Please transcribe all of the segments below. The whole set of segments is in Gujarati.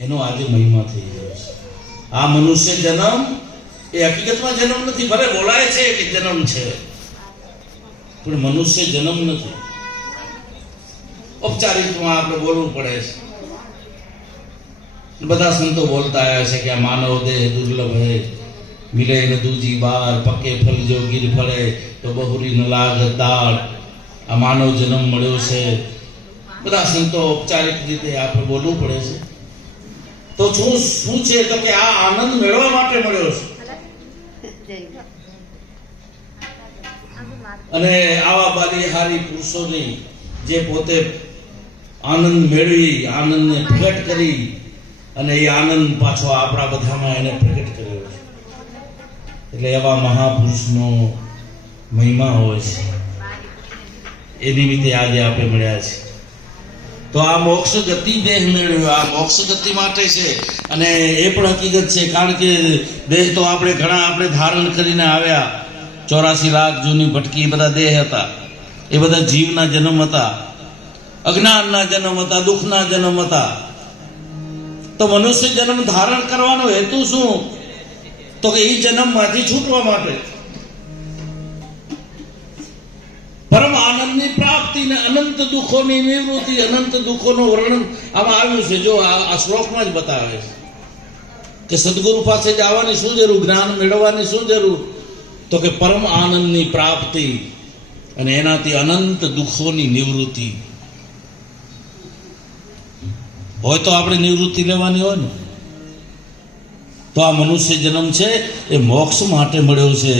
એનો આજે મહિમા થઈ ગયો છે. આ મનુષ્ય જન્મ એ હકીકતમાં જન્મ નથી. ભલે બોલાય છે કે જન્મ છે, પણ મનુષ્ય જન્મ નથી. ઔપચારિકમાં આપણે બોલવું પડે છે. બધા સંતો બોલતા આવ્યા છે કે આ માનવ દેહ દુર્લભ હે, મિલે ન દૂજી બાર, પકે ફલ જો ગીર ફળે તો બહુરી ન લાગ દાળ. આ માનવ જન્મ મળ્યો છે. બધા સંતો ઔપચારિક રીતે આપણે બોલવું પડે છે. તો શું છે તો કે આ આનંદ મેળવવા માટે મળ્યો છે. અને આવા બાલીહારી પુરુષોની જે પોતે આનંદ મેળવી, આનંદને પ્રગટ કરી, અને એ આનંદ પાછો આપણા બધામાં એને પ્રગટ કર્યો છે. એટલે એવા મહાપુરુષનો મહિમા હોય છે. એ નિમિત્તે આજે આપણે મળ્યા છે. તો આ મોક્ષ ગતિ દેહ મેળવ્યો, આ મોક્ષ ગતિ માટે છે. અને એ પણ હકીકત છે, કારણ કે દેહ તો આપણે ધારણ કરીને આવ્યા. 84 લાખ જૂની ભટકી બધા દેહ હતા. એ બધા જીવના જન્મ હતા, અજ્ઞાનના જન્મ હતા, દુઃખના જન્મ હતા. તો મનુષ્ય જન્મ ધારણ કરવાનો હેતુ શું? તો કે એ જન્મમાંથી છૂટવા માટે, પરમ આનંદની પ્રાપ્તિ ને અનંત દુઃખોની નિવૃત્તિ. અનંત દુઃખોનું વર્ણન આમાં આવ્યું છે. જો આ શ્લોકમાં જ બતાવે છે કે સદગુરુ પાસે જવાની શું જરૂર, જ્ઞાન મેળવવાની શું જરૂર? તો કે પરમ આનંદની પ્રાપ્તિ અને એનાથી અનંત દુઃખોની નિવૃત્તિ હોય. તો આપણે નિવૃત્તિ લેવાની હોય ને. તો આ મનુષ્ય જન્મ છે એ મોક્ષ માટે મળ્યો છે.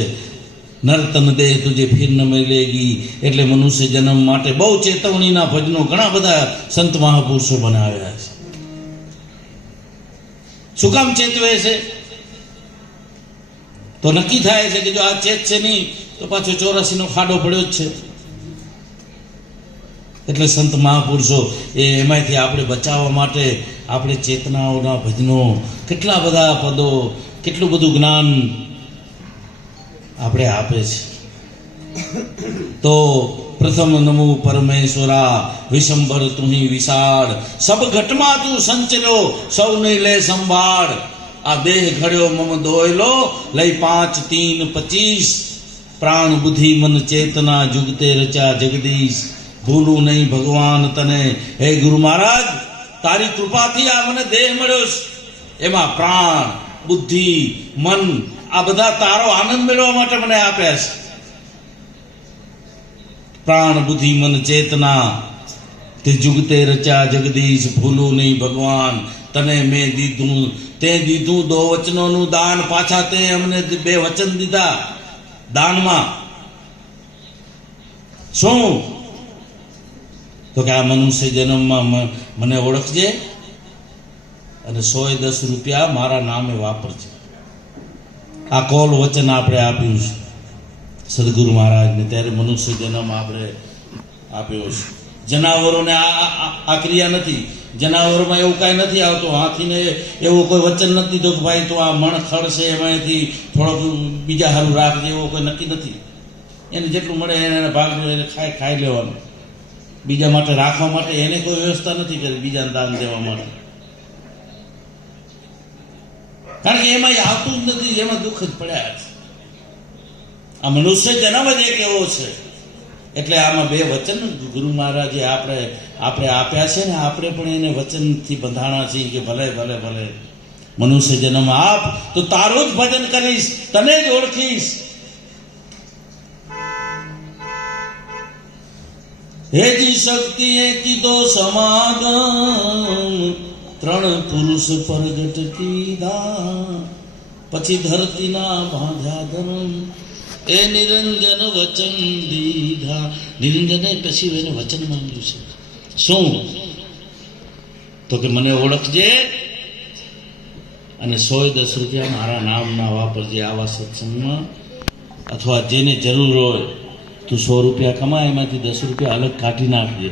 નર્તન દેહ તુજે ફિર ન મિલેગી. એટલે મનુષ્ય જન્મ માટે બહુ ચેતવણીના ભજનો ઘણા બધા સંત મહાપુરુષો બનાવ્યા છે. શું કામ ચેતવે છે? તો નક્કી થાય છે કે જો આ ચેત છે નહીં તો પાછો 84 નો ખાડો પડ્યો જ છે. એટલે સંત મહાપુરુષો એમાંથી આપણે બચાવવા માટે આપણે ચેતનાઓના ભજનો, કેટલા બધા પદો, કેટલું બધું જ્ઞાન આપણે આપે છે. તો પ્રથમ નમો પરમેશ્વરા, વિશંભર તુહી વિશાળ, સબ ઘટમાં તું સંચલો, સૌને લે સંભાળ. આ દેહ ઘડ્યો મમ દોયલો, લઈ 5 3 25, પ્રાણ બુદ્ધિ મન ચેતના, જુગતે રચા જગદીશ. ભૂલું નહીં ભગવાન તને, હે ગુરુ મહારાજ તારી કૃપાથી આ મને દેહ મળ્યો છે. એમાં પ્રાણ, બુદ્ધિ, મન આ બધા તારો આનંદ મેળવવા માટે મને આપ્યા છે. પ્રાણ બુદ્ધિ મન ચેતના, તે જુગતે રચા જગદીશ. ભૂલું નહીં ભગવાન તને મેં દીધું, તે દીધું 2 વચનોનું દાન. પાછા તે અમને 2 વચન દીધા દાનમાં. શું? તો કે આ મનુષ્ય જન્મમાં મને ઓળખજે અને 110 રૂપિયા મારા નામે વાપરજે. આ કોલ વચન આપણે આપ્યું છે સદગુરુ મહારાજને. ત્યારે મનુષ્ય જન્મ આપણે આપ્યો છે. જનાવરોને આ ક્રિયા નથી. જનાવરોમાં એવું કાંઈ નથી આવતું. હાથીને એવું કોઈ વચન નથી દીધું કે ભાઈ તો આ મણ ખડ છે એમાંથી થોડોક બીજા હારું રાખજે, એવો કોઈ નક્કી નથી. એને જેટલું મળે એને ભાગનું એને ખાઈ લેવાનું. બીજા માટે રાખવા માટે એને કોઈ વ્યવસ્થા નથી કરી, બીજાને દાન દેવા માટે. કારણ કે એમાં આવતું જ નથી, એમાં દુઃખ જ પડ્યા છે. આ મનુષ્ય જન્મ જ એક એવો છે. એટલે આમાં 2 વચન ગુરુ મહારાજે આપણે આપ્યા છે ને. આપણે પણ એને વચનથી બંધાણા છીએ કે ભલે ભલે ભલે મનુષ્ય જન્મ આપ તો તારું જ ભજન કરીશ, તને જ ઓળખીશ. હેજી શક્તિ કીધો સમાગમ, 3 પુરુષ પ્રગટ કીધા, પછી ધરતીના બાંધ્યા ધર્મ, એ નિરંજન વચન દીધા. નિરંજને પછી એને વચન માંગ્યું છે. શું? તો કે મને ઓળખજે અને 110 રૂપિયા મારા નામના વાપરજે આવા સત્સંગમાં. અથવા જેને જરૂર હોય તું 100 રૂપિયા કમા, એમાંથી 10 રૂપિયા અલગ કાઢી નાખજે.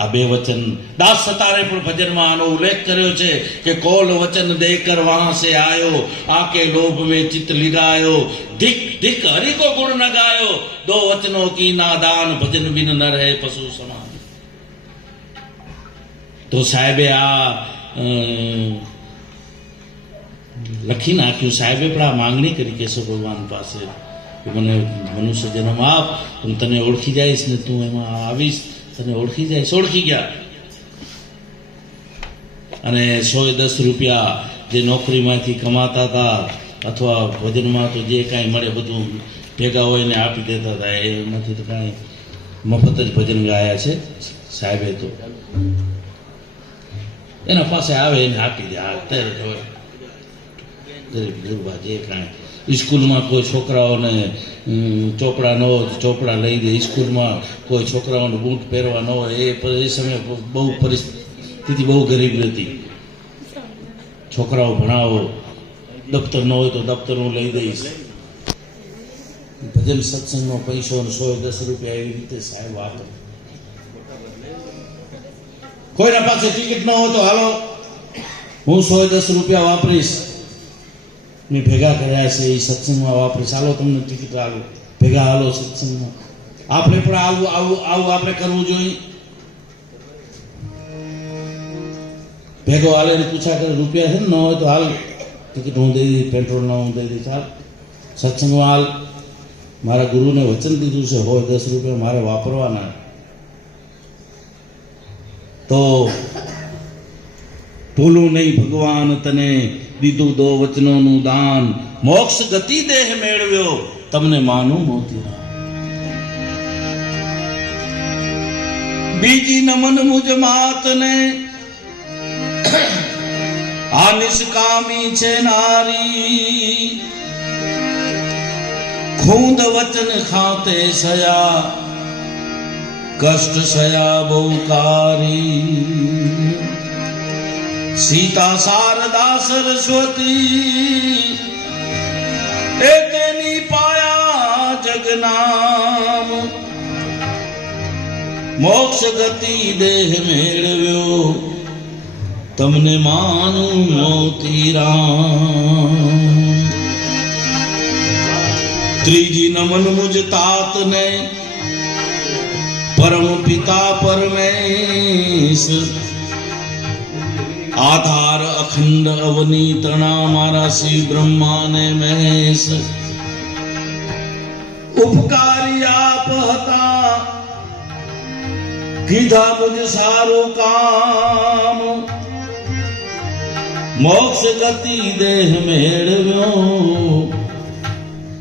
આ 2 વચન દાસ સતારે પણ ભજનમાં આનો ઉલ્લેખ કર્યો છે કે કોલ વચન દેકર વહાં સે આયો, આકે લોભ में चित लिगायो, धिक धिक हरि को गुण न गायो, 2 वचनों की नादान भजन बिन न रहे पशु समान. તો સાહેબે આ લખી નાખ્યું. સાહેબે પણ આ માંગણી કરી કેશવ ભગવાન પાસે કે મને મનુષ્ય જન્મ આપ, હું તને ઓળખી જઈશ ને તું એમાં આવીશ, તને ઓળખી જઈશ. ઓળખી ગયા. અને 110 રૂપિયા જે નોકરીમાંથી કમાતા હતા અથવા ભજનમાં તો જે કાંઈ મળે બધું ભેગા હોય ને આપી દેતા હતા. એમાંથી તો કાંઈ મફત જ ભજન ગાયા છે સાહેબે. તો એના પાસે આવે એને આપી દે. અત્યારે તો ગરીબ ગુરબા જે કાંઈ સ્કૂલમાં કોઈ છોકરાઓને ચોપડા ન હોય ચોપડા લઈ દે. સ્કૂલમાં કોઈ છોકરાઓને બૂટ પહેરવા ન હોય એ સમયે બહુ પરિસ્થિતિ બહુ ગરીબ હતી. છોકરાઓ ભણાવો, દફતર ન હોય તો દફતર હું લઈ દઈશ. ભજન સત્સંગનો પૈસો 110 રૂપિયા એવી રીતે સાહેબ વાપરે. કોઈના પાસે ટિકિટ ન હોય તો હાલો હું 110 રૂપિયા વાપરીશ, મેં ભેગા કર્યા છે એ સત્સંગમાં વાપરીશ, હાલો તમને ટિકિટ હાલો, ભેગા હાલો સત્સંગમાં. આપણે પણ આવું આવું આવું આપણે કરવું જોઈએ. ભેગો હાલે ને પૂછા કરે રૂપિયા છે ને ન હોય તો હાલ ટિકિટ હું દઈ દઈશ, પેટ્રોલના હું દઈ દઈશ, હાલ સત્સંગમાં હાલ. મારા ગુરુને વચન દીધું છે 10 રૂપિયા મારે વાપરવાના. તો ભૂલું નહીં ભગવાન તને દીધું 2 વચનોનું દાન, મોક્ષ ગતિ દેહ મેળવ્યો તમને માનું મોતીરામ. બીજી નમન મુજ માતને આ નિષ્કામી છે નારી, ખૂંદ વચન ખાતે સયા કષ્ટ સયા બહુકારી. સીતા શારદા સરસ્વતી એ તેની પાયા જગનામ, મોક્ષ ગતિ દેહ મેળવ્યો તમને માનું મોતીરામ. ત્રીજી નમન મુજ તાતને પરમ પિતા પરમેશ, આધાર અખંડ અવની તણા મારા શ્રી બ્રહ્મા ને મહેશ. ઉપકારી આપ હતા કીધા મુજ સારું કામ, મોક્ષ ગતિ દેહ મેળવ્યો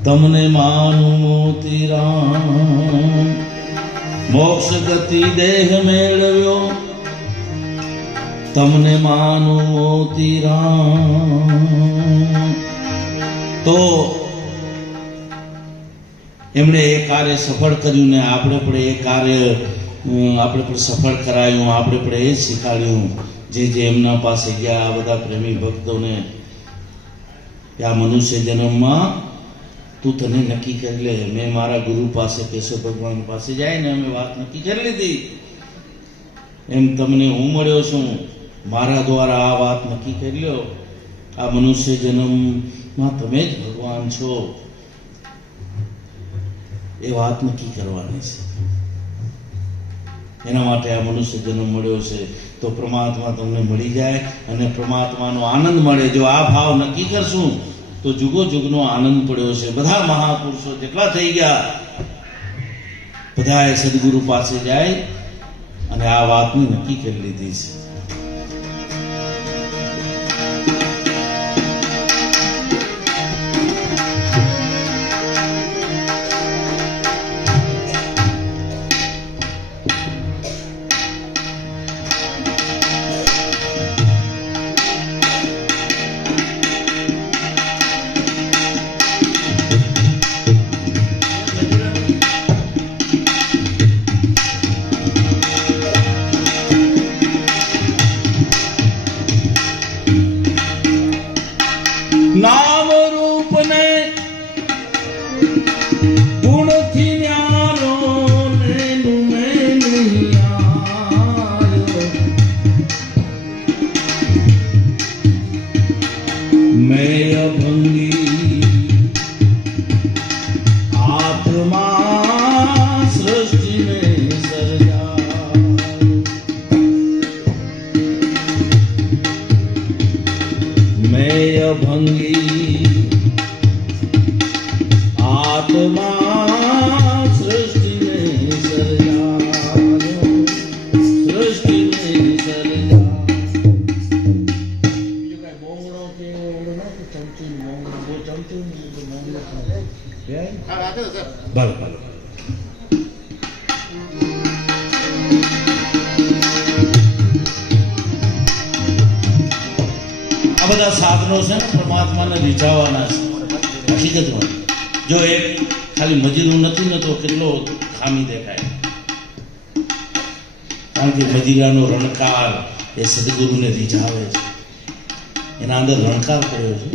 તમને માનું મોતીરામ. મોક્ષ ગતિ દેહ મેળવ્યો તમને માનું મોતીરામ. તો એમણે એ કાર્ય સફળ કર્યું ને આપણે પણ એ કાર્ય આપણે પણ સફળ કરાયું, આપણે પણ એ જ શીખાડ્યું. જે એમના પાસે ગયા આ બધા પ્રેમી ભક્તોને કે આ મનુષ્ય જન્મમાં તું તને નક્કી કરી લે. મેં મારા ગુરુ પાસે કેશવ ભગવાન પાસે જાય ને અમે વાત નક્કી કરી લીધી, એમ તમને હું મળ્યો છું, મારા દ્વારા આ વાત નક્કી કરી લો. આ મનુષ્ય જન્મમાં તમે જ ભગવાન છો એ વાત નક્કી કરવાની છે. એના માટે આ મનુષ્ય જન્મ મળ્યો છે. તો પરમાત્મા તમને મળી જાય અને પરમાત્માનો આનંદ મળે. જો આ ભાવ નક્કી કરશું તો જુગો જુગનો આનંદ પડ્યો છે. બધા મહાપુરુષો જેટલા થઈ ગયા બધાએ સદગુરુ પાસે જાય અને આ વાતની નક્કી કરી લીધી છે. મેં અભંગી આત્મા સૃષ્ટિ મેં સર્જાયો, સૃષ્ટિ મેં સર્જાયો. બીજું કાંઈ બોંગડો કે ઓલો ના કે ચમચી બોંગડો બહુ ચમચી બોંગડો ભલે ભલે. આ બધા સાધનો છે ને પરમાત્માને રીઝાવવાના છે હકીકતમાં. જો એ ખાલી મજીરું નથી ને તો કેટલો ખામી દેખાય. કારણ કે મજીરાનો રણકાર એ સદગુરુને રીઝાવે છે, એના અંદર રણકાર પડ્યો છે.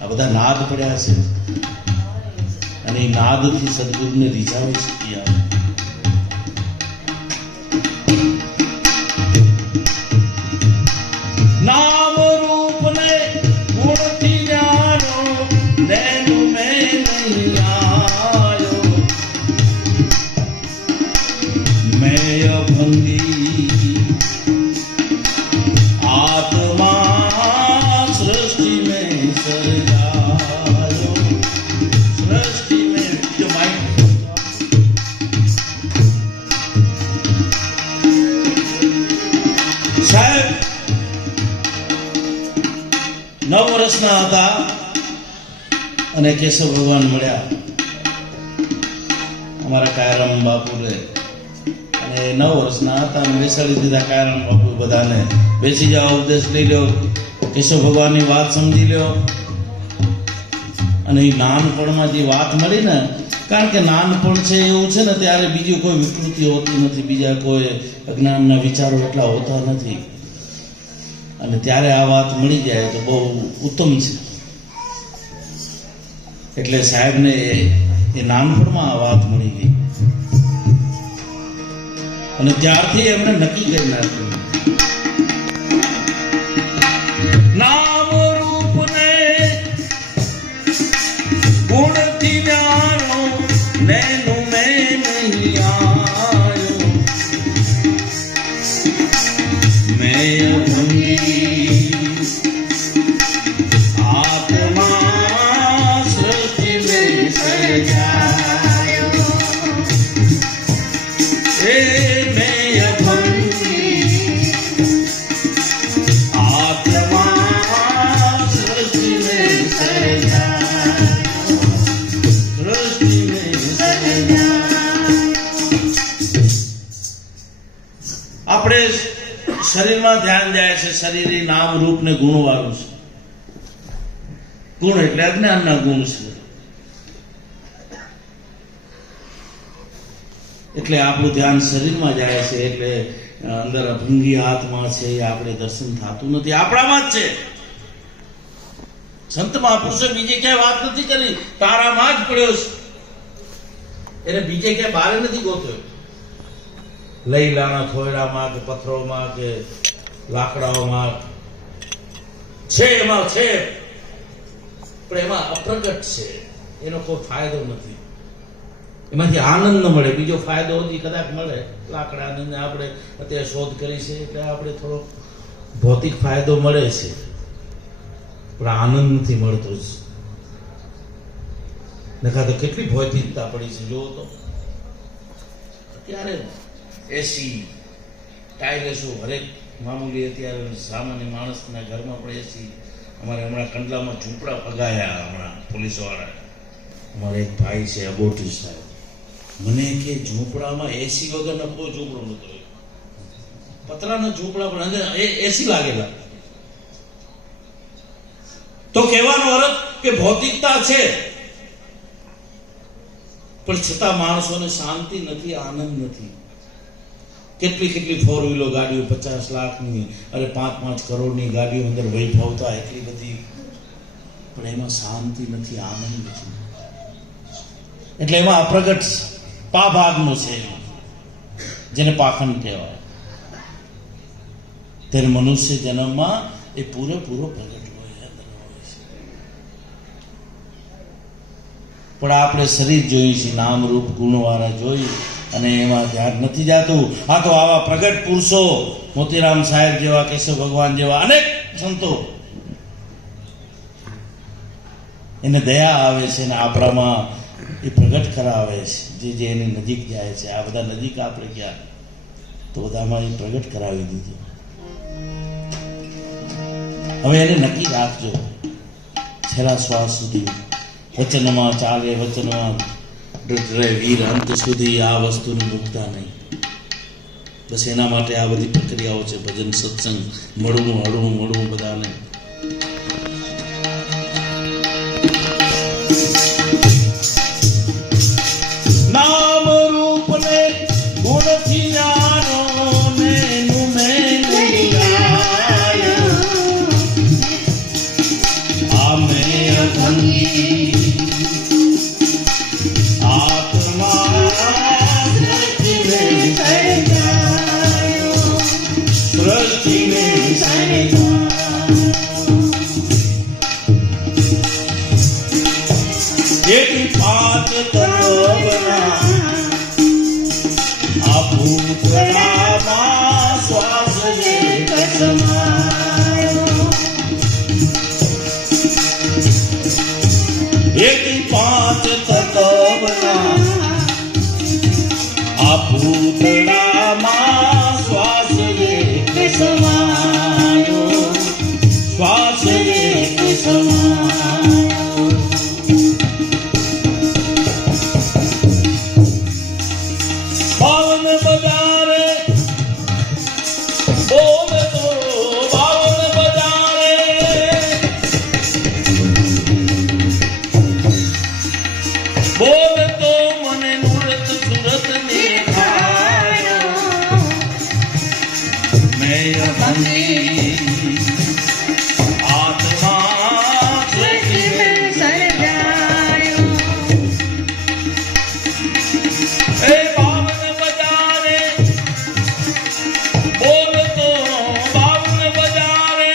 આ બધા નાદ પડ્યા છે અને એ નાદથી સદગુરુને રીઝાવી શકીએ આપણે. નામ રૂપ ને ગુણથી જાણો, નૈનું મેં નહીં આયો. મેં અભંગી આત્મા સૃષ્ટિ મેં સર્જાયો, સૃષ્ટિ મેં. જો માઇક સાહેબ 9 વર્ષના હતા અને કેશવ ભગવાન મળ્યા અમારા કાયરામ બાપુને. અને 9 વર્ષના હતા અને બેસાડી દીધા કાયરામ બાપુ બધાને. બેસી જાઓ, ઉપદેશ લઈ લો, કેશવ ભગવાનની વાત સમજી લો. અને એ નાનપણમાં જે વાત મળી ને, કારણ કે નાનપણ છે એવું છે ને ત્યારે બીજી કોઈ વિકૃતિ હોતી નથી, બીજા કોઈ અજ્ઞાનના વિચારો એટલા હોતા નથી. અને ત્યારે આ વાત મળી જાય તો બહુ ઉત્તમ છે. એટલે સાહેબને એ નાનપણમાં આ વાત મળી ગઈ અને ત્યારથી એમણે નક્કી કરી નાખ્યું, નામ રૂપ ને ગુણથી જાણો, નૈનું મેં નહીં આયો. મેં અભંગી આત્મા સૃષ્ટિ મેં સર્જાયો. એ મેં અભંગી આત્મા સૃષ્ટિ મેં સર્જાયો, સૃષ્ટિ મેં સર્જાયો. આપણે શરીરમાં ધ્યાન જાય છે, શરીર એ નામ રૂપ ને ગુણ વાળું છે. ગુણ એટલે અજ્ઞાનના ગુણ છે. એટલે આપણું ધ્યાન શરીરમાં જાય છે. એટલે અંદર અભંગી આત્મા છે એ આપણે દર્શન થતું નથી, આપણામાં જ છે. સંત મહાપુરુષે બીજે ક્યાંય વાત નથી કરી, તારામાં જ પડ્યો છે. એને બીજે ક્યાંય બહાર નથી ગોત્યો. લઈ લાણા થોયડામાં કે પથ્થરોમાં કે લાકડાઓમાં છે, એમાં છે, પણ એમાં અપ્રગટ છે. એનો કોઈ ફાયદો નથી, એમાંથી આનંદ ન મળે. બીજો ફાયદો હજી કદાચ મળે, લાકડાને આપણે અત્યારે શોધ કરી છે એટલે આપણે થોડો ભૌતિક ફાયદો મળે છે, પણ આનંદ નથી મળતો જ. નકા તો કેટલી ભૌતિકતા પડી છે જુઓ તો. અત્યારે એસી ટાઇલેસો હરેક મામૂલી અત્યારે સામાન્ય માણસના ઘરમાં પણ એસી. અમારે હમણાં કંડલામાં ઝૂંપડા પગાયા, હમણાં પોલીસવાળા. અમારે એક ભાઈ છે અબોટી સાહેબ, મને કે ઝૂંપડામાં એસી વગર કોઈ ઝૂંપડો નતો, પતરાના ઝૂંપડા પણ અંદર એસી લાગેલા. તો કહેવાનો અર્થ કે ભૌતિકતા છે પણ છતાં માણસોને શાંતિ નથી, આનંદ નથી. કેટલી કેટલી 4 વ્હીલો ગાડીઓ 50 લાખની અને 5-5 કરોડની ગાડીઓ અંદર વૈભવતા એટલી બધી, પણ એમાં શાંતિ નથી, આનંદ નથી. એટલે એમાં અપ્રગટ ભાગનો છે, જેને પાખંડ કહેવાય. ત્યારે મનુષ્ય જન્મમાં એ પૂરેપૂરો પ્રગટ હોય, પણ આપણે શરીર જોયું છે, નામ રૂપ ગુણવાળા જોઈ અને એમાં ધ્યાન નથી જાતું. આ તો આવા પ્રગટ પુરુષો મોતીરામ સાહેબ જેવા, કેશવ ભગવાન જેવા અનેક સંતો એને દયા આવે છે અને આપણામાં એ પ્રગટ કરાવે છે, જે એની નજીક જાય છે. આ બધા નજીક આપણે ગયા તો બધામાં એ પ્રગટ કરાવી દીધું. હવે એને નક્કી રાખજો છેલ્લા શ્વાસ સુધી, વચનમાં ચાલે, વચનમાં રહે વીર, અંત સુધી આ વસ્તુને મૂકતા નહીં. બસ એના માટે આ બધી પ્રક્રિયાઓ છે, ભજન, સત્સંગ, મળવું, હળવું, મળવું બધાને. નામ રૂપ ને ગુણથી જાણો ને એનું મેં નહીં ગાયો. આ મેં અભંગી આત્મા સૃષ્ટિને સર્જાયો, સૃષ્ટિને સર્જાયો. જેથી પાંચ તત્વના આ ભૂતળામાં શ્વાસ એક સમાયો. જેથી પાંચ તત્વના આ ભૂતળામાં શ્વાસ એક સમાયો, શ્વાસ એક સમાયો. બાવન બજારે બોલ તો, બાવન બજારે બોલ તો મને નૂરત સુરત દેખાયો. મેં અભંગી આત્મા સૃષ્ટિને સર્જાયો. એ બાવન બજારે બોલ તો, બાવન બજારે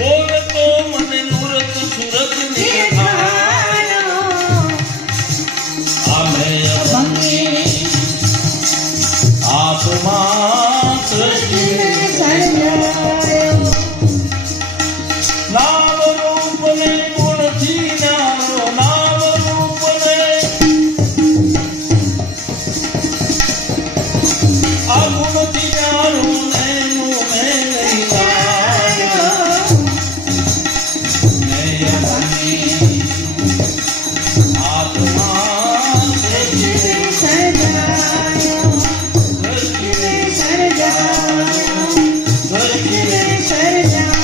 બોલ તો મને નૂરત સુરત દેખાયો. આ મેં અભંગી આત્મા સૃષ્ટિને સર્જાયો. નામ રૂપ ને ગુણથી જાણો, નામ રૂપ ને આ ગુણથી જાણું ને એનું મેં નહીં ગાયો. મેં અભંગી આત્મા સૃષ્ટિને સર્જાયો, સૃષ્ટિને સર્જાયો, સૃષ્ટિને સર્જાયો.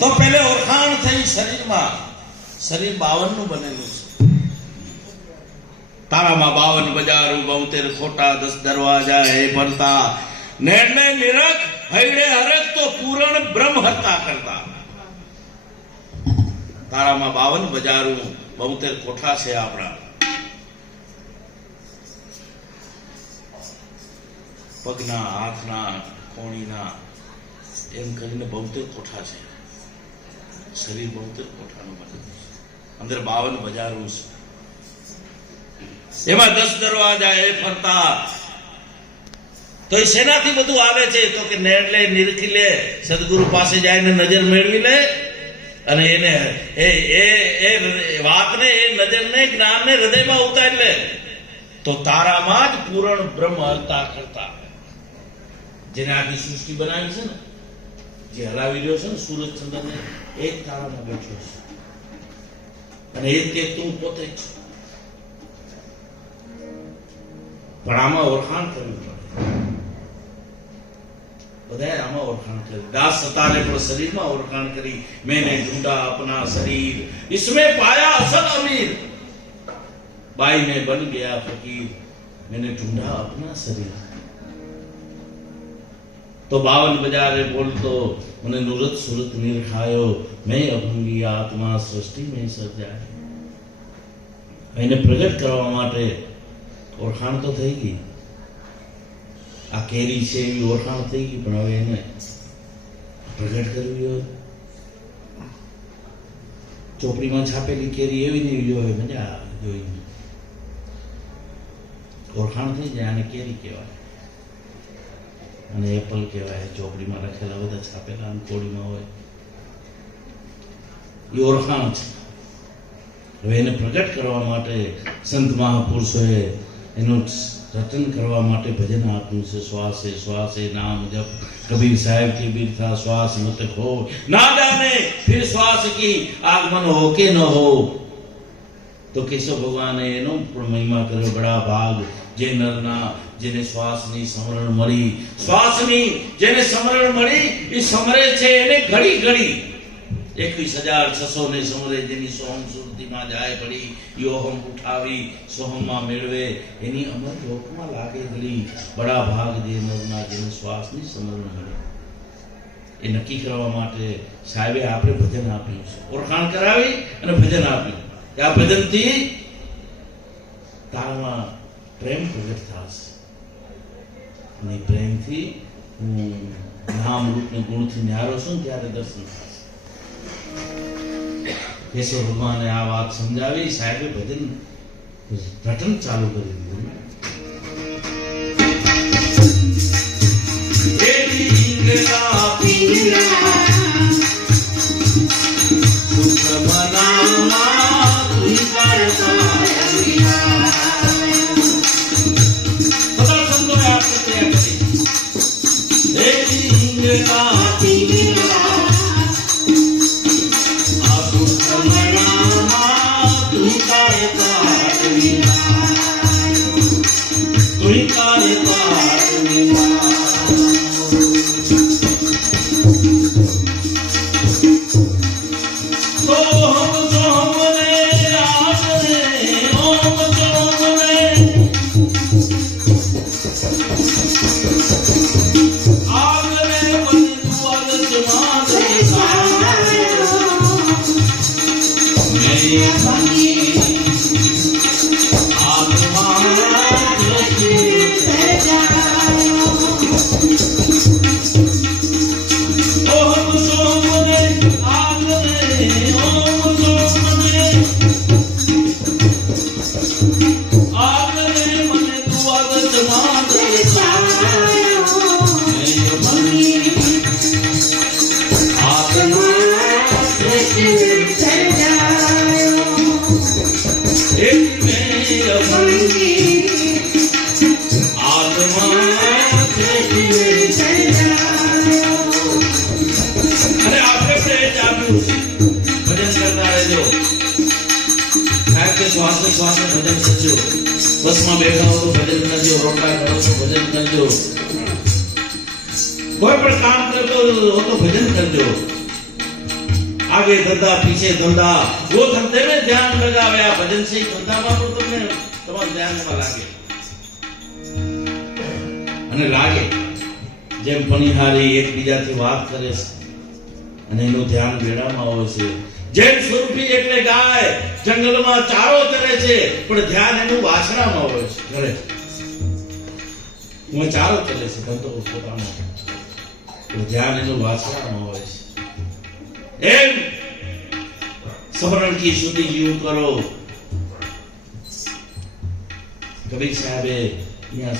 તો પહેલે ઓળખાણ થઈ શરીરમાં. શરીર 52 નું બનેલું છે. તારામાં 52 બજારું, 72 ખોટા, 10 દરવાજા હે ભરતા, નેણને નિરખ, હૈડે હરખ તો પૂરણ બ્રહ્મ હરતા કરતા. તારામાં 52 બજારું, 72 કોઠા છે આપણા. પગના, હાથના, કોણીના એમ કરીને 72 કોઠા છે. શરીર 72 કોઠાનું બનેલું છે. અંદર 52 બજારું છે. એમાં 10 દરવાજા એ ફરતા. તો એ શેનાથી બધું આવે છે? તો કે નેણ લે, નિરખી લે, સદગુરુ પાસે જઈને નજર મેળવી લે અને એને એ વાતને, એ નજરને, જ્ઞાનને હૃદયમાં ઉતારી લે તો તારામાં જ પૂરણ બ્રહ્મ હરતા કરતા. જેને આખી સૃષ્ટિ બનાવી છે ને, જે હલાવી રહ્યો છે ને સૂરજ ચંદ્રને, એ જ તારામાં બેઠો છે અને એ જ કે તું પોતે જ. પણ આમાં ઓળખાણ કરવી પડે. બધાએ આમાં ઓળખાણ કરી. દાસ સતાને પણ શરીરમાં ઓળખાણ કરી. મેને ઢૂંઢા અપના શરીર, इसमें पाया असल अमीर. बाई में बन गया फकीर, मैंने ढूंढा अपना शरीर. તો 52 બજારે બોલતો મને નૂરત સુરત નિરખાયો, મેં અભંગી આત્મા સૃષ્ટિ મેં સર્જાયો. એને પ્રગટ કરવા માટે ઓળખાણ તો થઈ ગઈ. આ કેરી છે એવી ઓળખાણ થઈ ગઈ, પણ હવે એને પ્રગટ કરવી હોય. ચોપડીમાં છાપેલી કેરી એવી ને એવી હોય, મજા આવે જોઈને. ઓળખાણ થઈ જાય, આને કેરી કહેવાય. અને એપલ કહેવાય, ચોપડીમાં લખેલા બધા છાપેલા અને કોડીમાં હોય, એ ઓળખાણ છે. હવે એને પ્રગટ કરવા માટે સંત મહાપુરુષોએ એનું રટન કરવા માટે ભજન આપ્યું છે. શ્વાસે શ્વાસે નામ જપ, કબીર સાહેબ की बीर था श्वास मत खो, ना जाने फिर श्वास की आगमन हो के न हो. તો કેશવ ભગવાને એનો પણ મહિમા કર્યો. બડા ભાગ જે નરના જેને શ્વાસની સમરણ મળી, શ્વાસની જેને સમરણ મળી એ સમરે છે એને ઘડી ઘડી. 21,600 ને સમરે જેની સોહમ સુરતીમાં જાય પડી, યોહમ ઉઠાવી સોહમમાં મેળવે એની અમર લોકમાં લાગે ઘડી. બડા ભાગ જે નરના જેને શ્વાસની સમરણ મળી. એ નક્કી કરવા માટે સાહેબે આપણે ભજન આપ્યું છે, ઓળખાણ કરાવી અને ભજન આપ્યું. આ ભજનથી તારામાં પ્રેમ પ્રગટ થશે અને પ્રેમથી હું નામ રૂપને ગુણથી ન્યારો છું ત્યારે દર્શન થશે. કેશવ ભગવાને આ વાત સમજાવી, સાહેબે ભજન રટન ચાલુ કરી દીધું. બસમાં બેઠા હો તો ભજન કરજો, રોટલા કરો તો ભજન કરજો, કોઈ પણ કામ કરતો હો તો ભજન કરજો. आगे धंधा पीछे धंधा, वो धंधे में ध्यान लगावे. आ भजन से धंधाમાં પણ તમને તમારું ધ્યાનમાં લાગે અને લાગે. જેમ પનિહારી એકબીજાથી વાત કરે છે અને એનું ધ્યાન વેડામાં હોય છે. જેમ સ્વરૂપી એટલે ગાય જંગલમાં ચારો ચરે છે પણ ધ્યાન એનું વાછડામાં હોય છે. ઘરે હું ચારો ચરે છે ધંધો પોતાનો, ધ્યાન એનું વાછડામાં હોય છે. એમ સમરણ की शुद्धि जीव करो. કબીર સાહેબે અહીંયા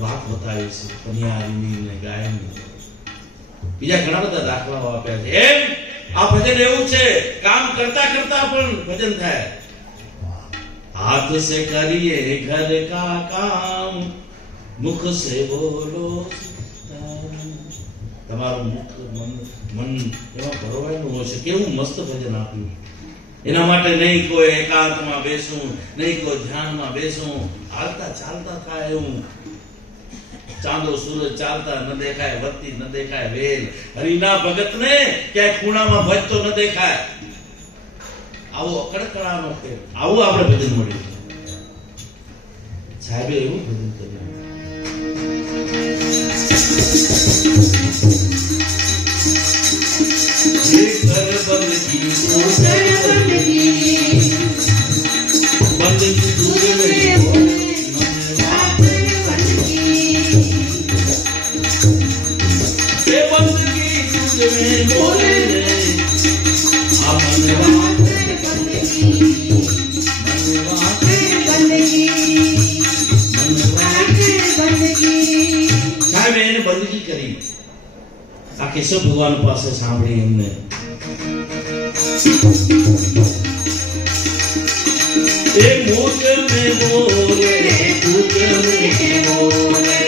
વાત બતાવી છે પનિહારીની ને ગાયની. બીજા ઘણા બધા દાખલાઓ આપ્યા છે. એમ આ ભજન એવું છે, કામ કરતા કરતા પણ ભજન થાય. હાથ સે કરીએ ઘર કા કામ, મુખ સે બોલો. તમારું મુખ મન એમાં ભરવાયેલું હોય છે. કેવું મસ્ત ભજન આપ્યું. એના માટે નહીં કોઈ એકાંતમાં બેસું, નહીં કોઈ ધ્યાનમાં બેસું, હાલતા ચાલતા થાય એવું. ચાંદો સૂરજ ચાલતા ન દેખાય, વધતી ન દેખાય વેલ, હરિના ભગતને ક્યાંય ખૂણામાં ભજતો ન દેખાય. આવો અકડકડાનો ફેર, આવું આપણે ભજન મળ્યું. સાહેબે એવું ભજન કર્યું. બંદગી કરી આ કેશવ ભગવાન પાસે સાંભળી એમને એ મુજ મે બોલે તુજ મે બોલે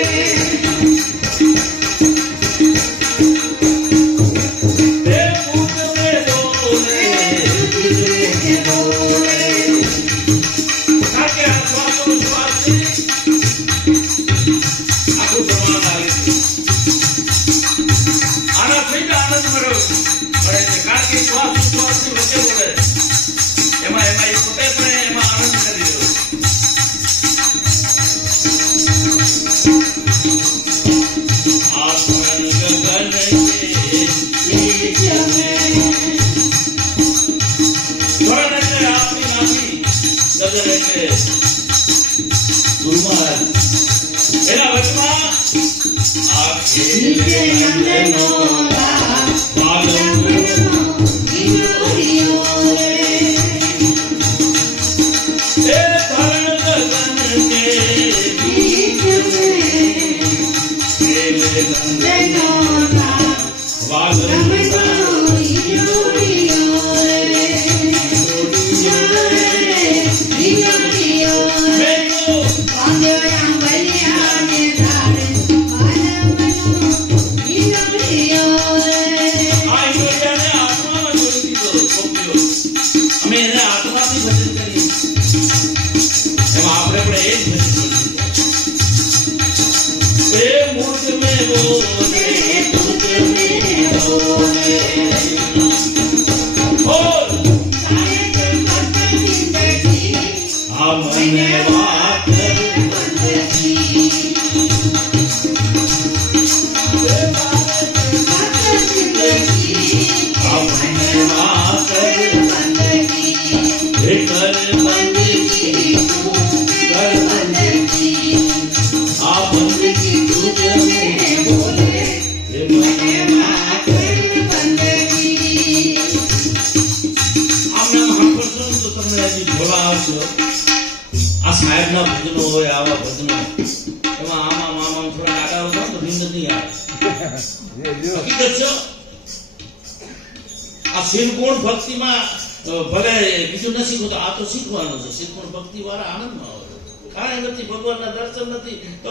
ભલે બીજું ન શીખવું તો આ તો શીખવાનું છે. શીખવું ભક્તિ વાળા આનંદમાં હોય. કાંઈ નથી, ભગવાનના દર્શન નથી તો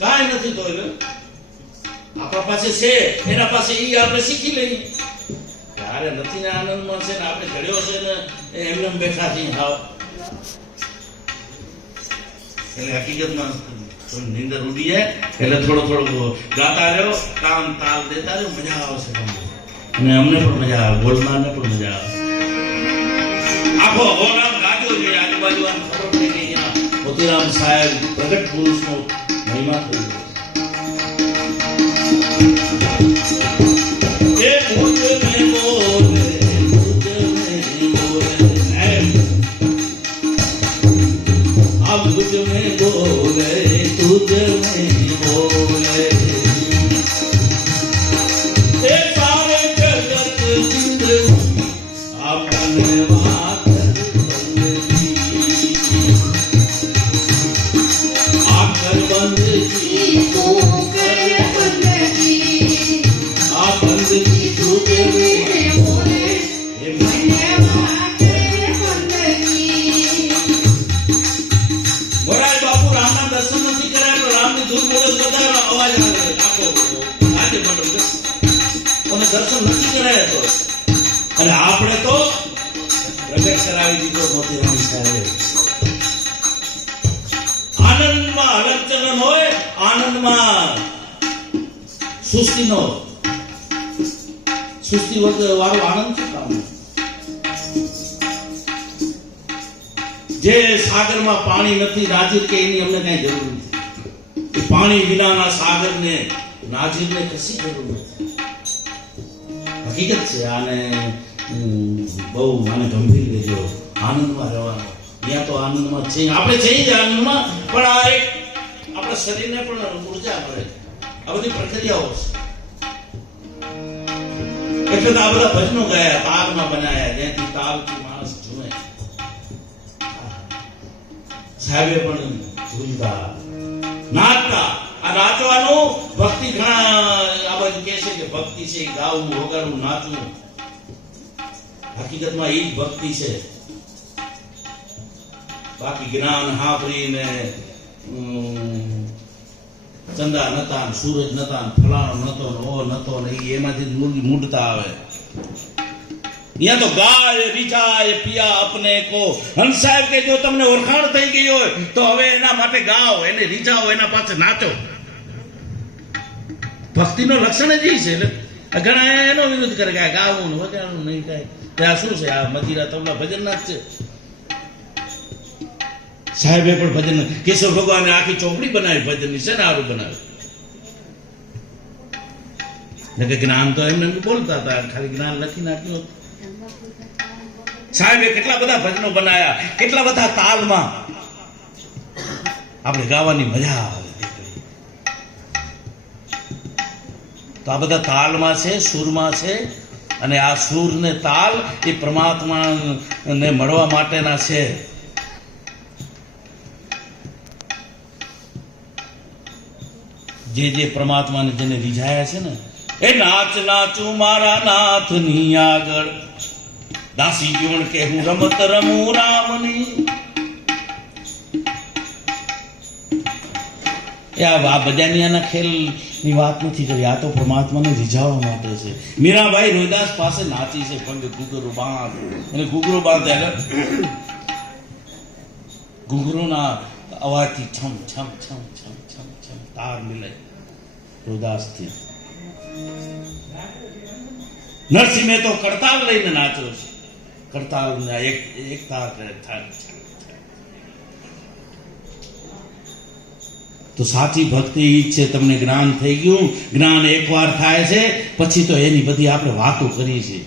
કાંઈ નથી તો આપણા પાસે છે એના પાસે ઈ આપણે શીખી લઈએ. ત્યારે નથી ને આનંદમાં છે ને આપણે ઘડ્યો છે ને એમને બેઠા છીએ હાવ એટલે હકીકતમાં નીંદર ઉડી જાય એટલે થોડો ગાતા રહ્યો, કામ તાલ દેતા રહ્યો, મજા આવશે અને અમને પણ મજા આવે, બોલનારને પણ મજા આવે. આખો હોરામ ગાજો છે આજુબાજુ આમ ખબર પડી ગઈ કે મોતીરામ સાહેબ પ્રગટ પુરુષનો મહિમા થઈ ગયો. એ મુજ મે બોલે તુજ મે બોલે આ મુજ મે બોલે तुझ में बोले ये सारे जगत जिंद अपने बात आकर बंदगी तू कर बंदगी आ बंदगी तुझ में बोले ये मैंने बात बंदगी. મોરારી બાપુ રામના દર્શન નથી કર્યા તો રામની ધૂન બોલે બધા અવાજ આવે નાખો આજે મંડળ અને દર્શન નથી કરાયા તો અને આપણે તો પ્રગટ કરાવી દીધો મોતીરામ સાહેબ. આનંદમાં હલનચલન હોય, આનંદમાં સુસ્તી નો સુસ્તી વાળો આનંદ શું કામ? જે સાગરમાં પાણી નથી, નાજીર કે એની અમને કઈ જરૂર નથી. પાણી વિનાના સાગરને નાજીરને કશી જરૂર નથી. હકીકત છે. આને બહુ આને ગંભીર લેજો. આનંદમાં રહેવાનો. ત્યાં તો આનંદમાં છે, આપણે છીએ જ આનંદમાં, પણ આ એક આપણા શરીરને પણ ઉર્જા મળે. આ બધી પ્રક્રિયાઓ છે. એટલે તો આ બધા ભજનો ગયા, તાલમાં બનાયા, જ્યાંથી તાલથી માણસ જુએ. સાહેબે પણ ઝૂલતા નાચતા. આ નાચવાનું ભક્તિ ઘણા આ બધું કહે છે કે ભક્તિ છે એ ગાવું વગાડવું નાચવું. હકીકતમાં એ જ ભક્તિ છે. બાકી જ્ઞાન હાંભળીને ચંદા નતા ને સૂરજ નતા ને ફલાણો નતો ને ઓ નતો ને એમાંથી જ મૂંડતા આવે. અહીંયા તો ગાય રીચાય પિયા અપને કો. હંસ સાહેબ કે જો તમને ઓળખાણ થઈ ગઈ હોય તો હવે એના માટે ગાઓ, એને રીચાઓ, એના પાસે નાચો. ભક્તિનો લક્ષણ જ એ છે. એટલે ઘણા એનો વિરોધ કરે કે આ ગાવું ને વગાડવું નહીં કાંઈ. ત્યાં શું છે? આ મદિરા તબલા ભજનના જ છે. સાહેબે પણ ભજન, કેશવ ભગવાને આખી ચોપડી બનાવી ભજનની. છે ને આરું બનાવ્યું. કે જ્ઞાન તો એમને બોલતા હતા, ખાલી જ્ઞાન લખી નાખ્યું. સાહેબે કેટલા બધા ભજનો બનાયા, કેટલા બધા તાલમાં. આપણે ગાવાની મજા આવે. તો આ બધા તાલમાં છે, સૂરમાં છે. અને આ સૂર ને તાલ એ પરમાત્માને મળવા માટેના છે. જે પરમાત્માને જેને રીઝાયા છે ને એ નાચ નાચું મારા નાથની આગળ, દાસી જીવન કે હું રમત રમું રામની. એ આ બજાનિયાના ખેલની વાત નથી કરી. આ તો પરમાત્માને રીઝાવવા માટે છે. મીરાબાઈ રોહિદાસ પાસે નાચી છે. પગ ઘૂઘરો બાંધ, અને ઘૂઘરો બાંધે એટલે ઘૂઘરોના અવાજથી છમ છમ છમ છમ છમ છમ તાર મિલે રોહિદાસથી. નરસિંહે તો કરતાલ લઈને નાચ્યો છે. કરતાલ એક તાર થાય. તો સાચી ભક્તિ ઈ જ છે. તમને જ્ઞાન થઈ ગયું. જ્ઞાન એકવાર થાય છે પછી તો એની બધી આપણે વાતો કરી છે.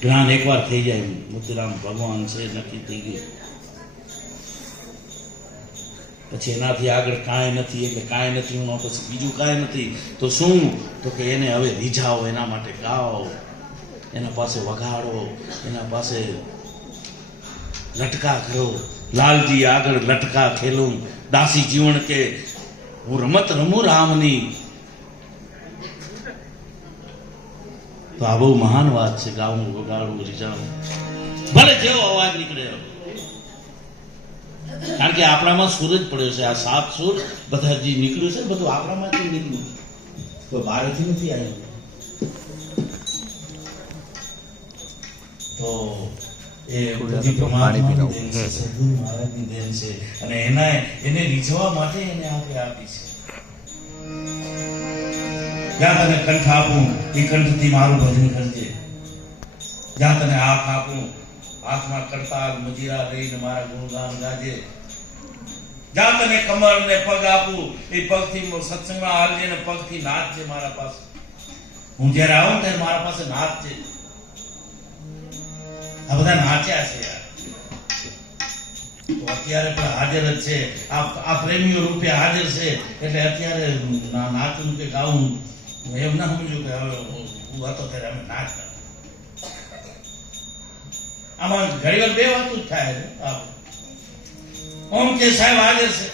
જ્ઞાન એકવાર થઈ જાય, મોતીરામ ભગવાન છે નક્કી થઈ ગયું. પછી એનાથી આગળ કાંઈ નથી. એટલે કાંઈ નથી હું પછી બીજું કાંઈ નથી. તો શું? તો કે એને હવે રીઝાઓ, એના માટે ગાઓ, એના પાસે વગાડો, એના પાસે લટકા કરો. લાલજી આગળ લટકા ખેલું, દાસી જીવન કે હું રમત રમું રામની. તો આ બહુ મહાન વાત છે. ગાવું, વગાડવું, રીઝાવું, ભલે જેવો અવાજ નીકળે. કારણ કે આપણામાં સૂર જ પડ્યો છે. આ 7 સૂર બધા જે નીકળ્યું છે બધું આપણામાંથી નીકળ્યું, તો બહારથી નથી આવ્યું. તો એ બધી પરમાત્માની દેન છે, સદગુરુ મહારાજની દેન છે. અને એને રીઝવવા માટે એને આપણે આપી છે. જ્યાં તને કંઠ આપું એ કંઠથી મારું ભજન કરજે. જ્યાં તને આંખ આપું, આંખમાં કરતાલ મજીરા લઈને મારા ગુણગાન ગાજે. જ્યાં તને કમર ને પગ આપું એ પગથી સત્સંગમાં હાલજે ને પગથી નાચજે મારા પાસે. હું જ્યારે આવું ત્યારે મારા પાસે નાચજે. આ બધા નાચ્યા છે યાર. તો અત્યારે પણ હાજર જ છે. આ પ્રેમીઓ રૂપે હાજર છે. એટલે અત્યારે નાચું કે ગાવું એમ ના સમજ્યું કે હવે હું હતો ત્યારે અમે નાચતા. આમાં ઘણી વાર બે વાતો જ થાય છે. ઓમ કે સાહેબ હાજર છે,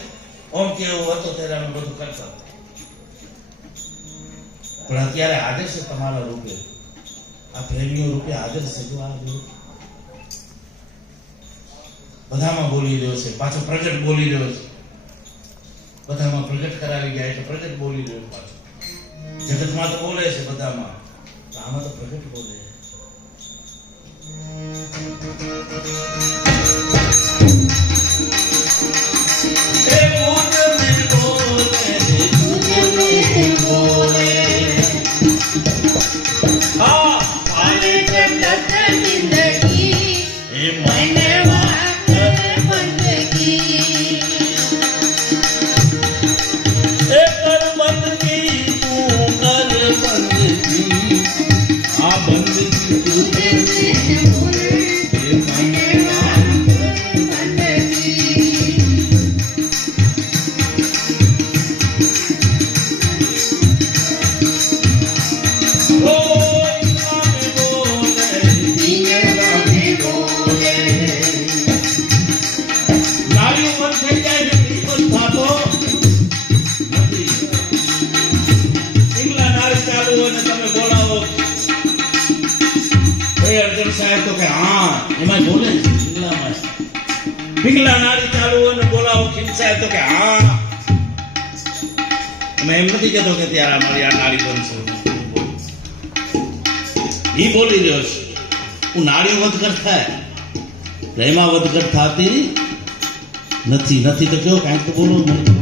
ઓમ કે એવું હતો ત્યારે અમે બધું કરતા. પણ અત્યારે હાજર છે તમારા રૂપે. આ પ્રેમીઓ રૂપે હાજર છે. જો આ બધામાં બોલી રહ્યો છે. પાછો પ્રગટ બોલી રહ્યો છે. બધામાં પ્રગટ કરાવી ગયા એટલે પ્રગટ બોલી રહ્યો. પાછો જગતમાં તો બોલે છે બધામાં, આમાં તો પ્રગટ બોલે. એમાં બોલે છે પિંગલામાં. પિંગલા નાડી ચાલુ હોય ને બોલાવો ખીમસાય તો કે હા. એમ નથી કહેતો કે ત્યારે અમારી આ નાડી બનશે. ઈ બોલી રહ્યો છે હું નાડીઓ વધઘટ થાય એમાં વધઘટ થતી નથી. નથી તો કેવો કાંઈક તો બોલો નહીં.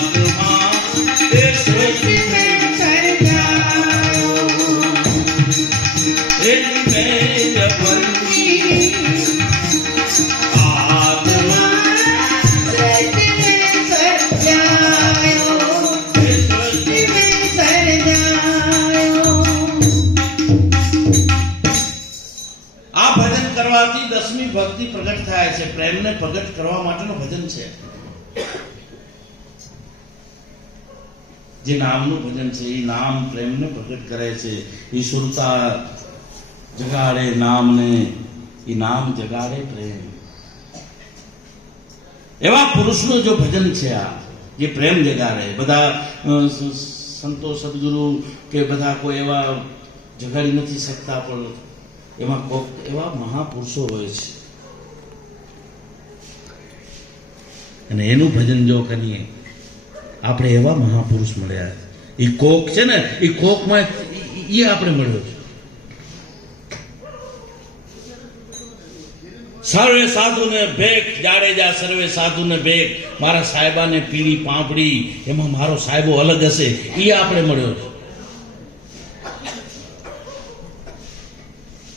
आत्मा ભક્તિ પ્રગટ થાય છે, પ્રેમને પ્રગટ કરવા માટેનું ભજન છે. જે નામનું ભજન છે એ નામ પ્રેમને પ્રગટ કરે છે. એ સુરતા જગાડે નામને, એ નામ જગાડે પ્રેમ. એવા પુરુષનું જો ભજન છે આ, જે પ્રેમ જગાડે. બધા સંતો સદગુરુ કે બધા કોઈ એવા જગાડી નથી શકતા, પણ એમાં કોક એવા મહાપુરુષો હોય છે અને એનું ભજન જો કરીએ, આપણે એવા મહાપુરુષ મળ્યા. એ કોક છે ને, એ કોકમાં એ આપણે મળ્યો છે. સર્વે સાધુને ભેખ જાડેજા, સર્વે સાધુને ભેખ. મારા સાહેબાને પીળી પાંપડી, એમાં મારો સાહેબો અલગ હશે, એ આપણે મળ્યો છે.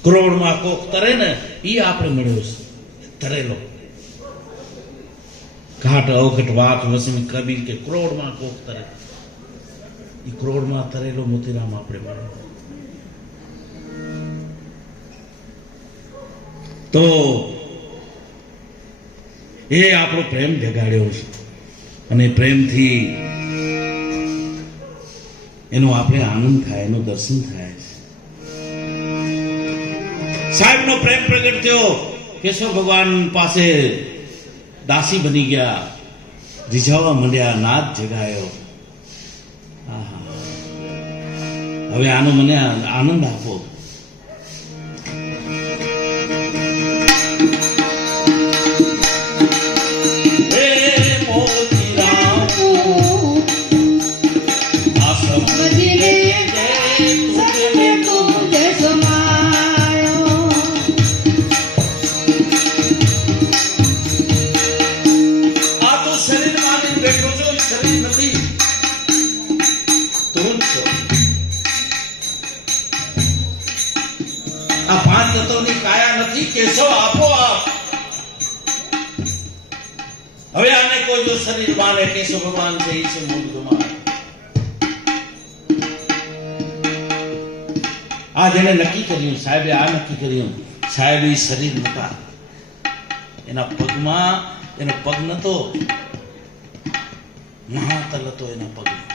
ક્રોડમાં કોક તરે ને, એ આપણે મળ્યો છે, તરેલો. ઘાટ અવઘટ વાત વસમી કબીર કે ક્રોડમાં કોક તરે, એ ક્રોડમાં તરેલો મોતીરામ આપણે મળ્યો. તો એ આપણો પ્રેમ જગાડ્યો છે અને પ્રેમથી એનો આપણે આનંદ થાય, એનું દર્શન થાય છે. સાહેબનો પ્રેમ પ્રગટ થયો, કેશવ ભગવાન પાસે દાસી બની ગયા, રીઝાવા માંડ્યા, નાદ જગાયો. હવે આનો મને આનંદ આપો. હવે આને કોઈ જો શરીર માને, કેશવ ભગવાન છે, એ છે મૂળ ગુમાન. આ જેને નક્કી કર્યું, સાહેબે આ નક્કી કર્યું. સાહેબ એ શરીર નતા, એના પગમાં એનો પગ નતો, મહાતલ હતો એના પગમાં.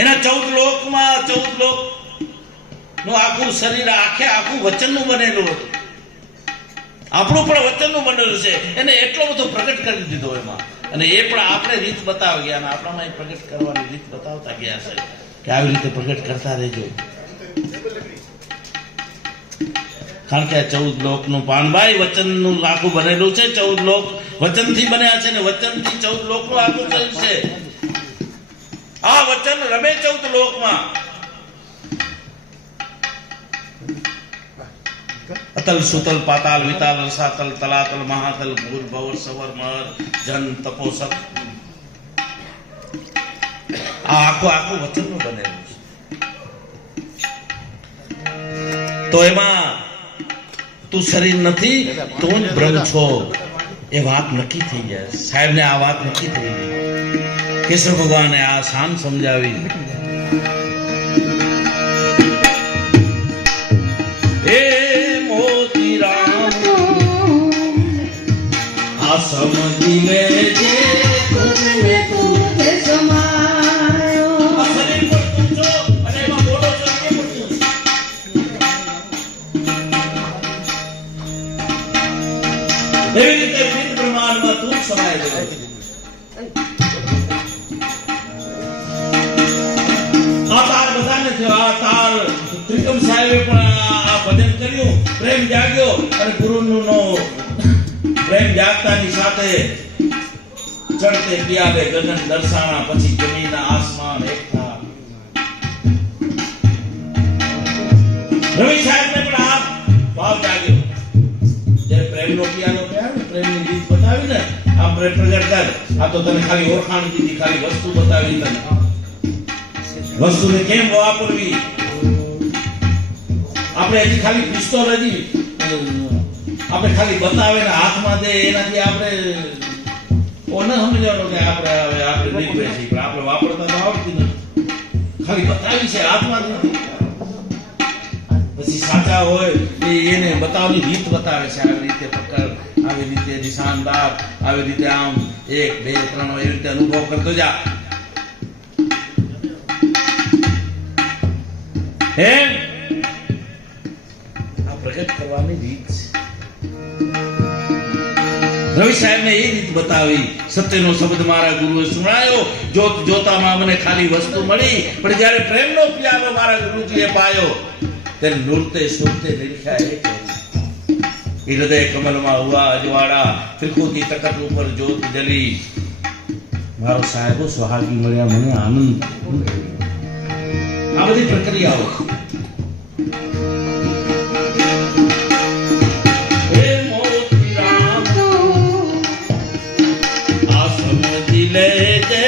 એના 14 લોકમાં 14 લોક નું આખું શરીર આખું વચનનું બનેલું હતું. આપણું પણ વચનનું બનેલું છે. એને એટલો બધો પ્રગટ કરી દીધો એમાં, અને એ પણ આપણે રીત બતાવી ગયા, અને આપણામાં એ પ્રગટ કરવાની રીત બતાવતા ગયા છે કે આવી રીતે પ્રગટ કરતા રહેજો. કારણ કે 14 લોકનું પાનભાઈ વચનનું આખું બનેલું છે. 14 લોક વચનથી બન્યા છે, ને વચનથી 14 લોકનું આખું થયું છે. આ વચન રમે 14 લોકમાં. અતલ સુતલ પાતાલ વિતાલ રસાતલ તલાતલ મહાતલ ભૂર ભવર સવર મર જન તપોસત. આ આખું વચનનું બનેલું છે. તો એમાં તું શરીર નથી, તું જ બ્રહ્મ છો, એ વાત નક્કી થઈ જાય. સાહેબને આ વાત નક્કી થઈ ગઈ. કેશવ ભગવાને આ શાન સમજાવી. સમજી લેજે તુમને તું તે સમાયો. આ શરીર પર તું છો અને એમાં બોલો છો કે તું. એવી રીતે વિદ બ્રહ્માંડમાં તું સમાયેલો છે. આ તાર બધાને થયો. આ તાર ત્રિકમ સાહેબે પણ આ ભજન કર્યું, પ્રેમ જાગ્યો, અને ગુરુનું નો પ્રેમ જાગતાની સાથે ચડતે પિયાલે ગગન દર્શાણા, પછી જમીન આસમાન એકતા. રવિ સાહેબને પણ આ ભાવ જાગ્યો. જે પ્રેમનો પિયાલો પ્યાર ને, પ્રેમની રીત બતાવી ને, આમ પ્રેમ પ્રગટ કર. આ તો તને ખાલી ઓળખાણ દીધી, ખાલી વસ્તુ બતાવી તને. વસ્તુને કેમ વાપરવી, આપણે હજી ખાલી પિસ્તોલ આપણે ખાલી બતાવે ને હાથમાં દે, એનાથી આપણે ઓને સમજવાનું કે આપણે નિર્ભય છીએ, પણ આપણે વાપરતા તો આવડતી નથી. ખાલી બતાવી છે હાથમાં. પછી સાચા સાચા હોય એને બતાવવાની રીત બતાવે છે. આવી રીતે પકડ, આવી રીતે નિશાનદાર, આવી રીતે આમ 1 2 3 એવી રીતે અનુભવ કરતો જા. એમ આ પ્રગટ કરવાની રીત છે. રવિ સાહેબને એ રીત બતાવી. સત્યનો શબ્દ મારા ગુરુએ સુણાયો, જોત જોતામાં મને ખાલી વસ્તુ મળી, પણ જ્યારે પ્રેમનો પ્યાલો મારા ગુરુજીએ પાયો, તેને નૂરતે સુરતે નિરખ્યા એક એ હૃદય કમલમાં હુઆ અજવાળા, ત્રિકુટી તકત ઉપર જ્યોત જલી. મારો સાહેબો સુહાગી મળ્યા, મને આનંદ. આ બધી પ્રક્રિયાઓ ले दे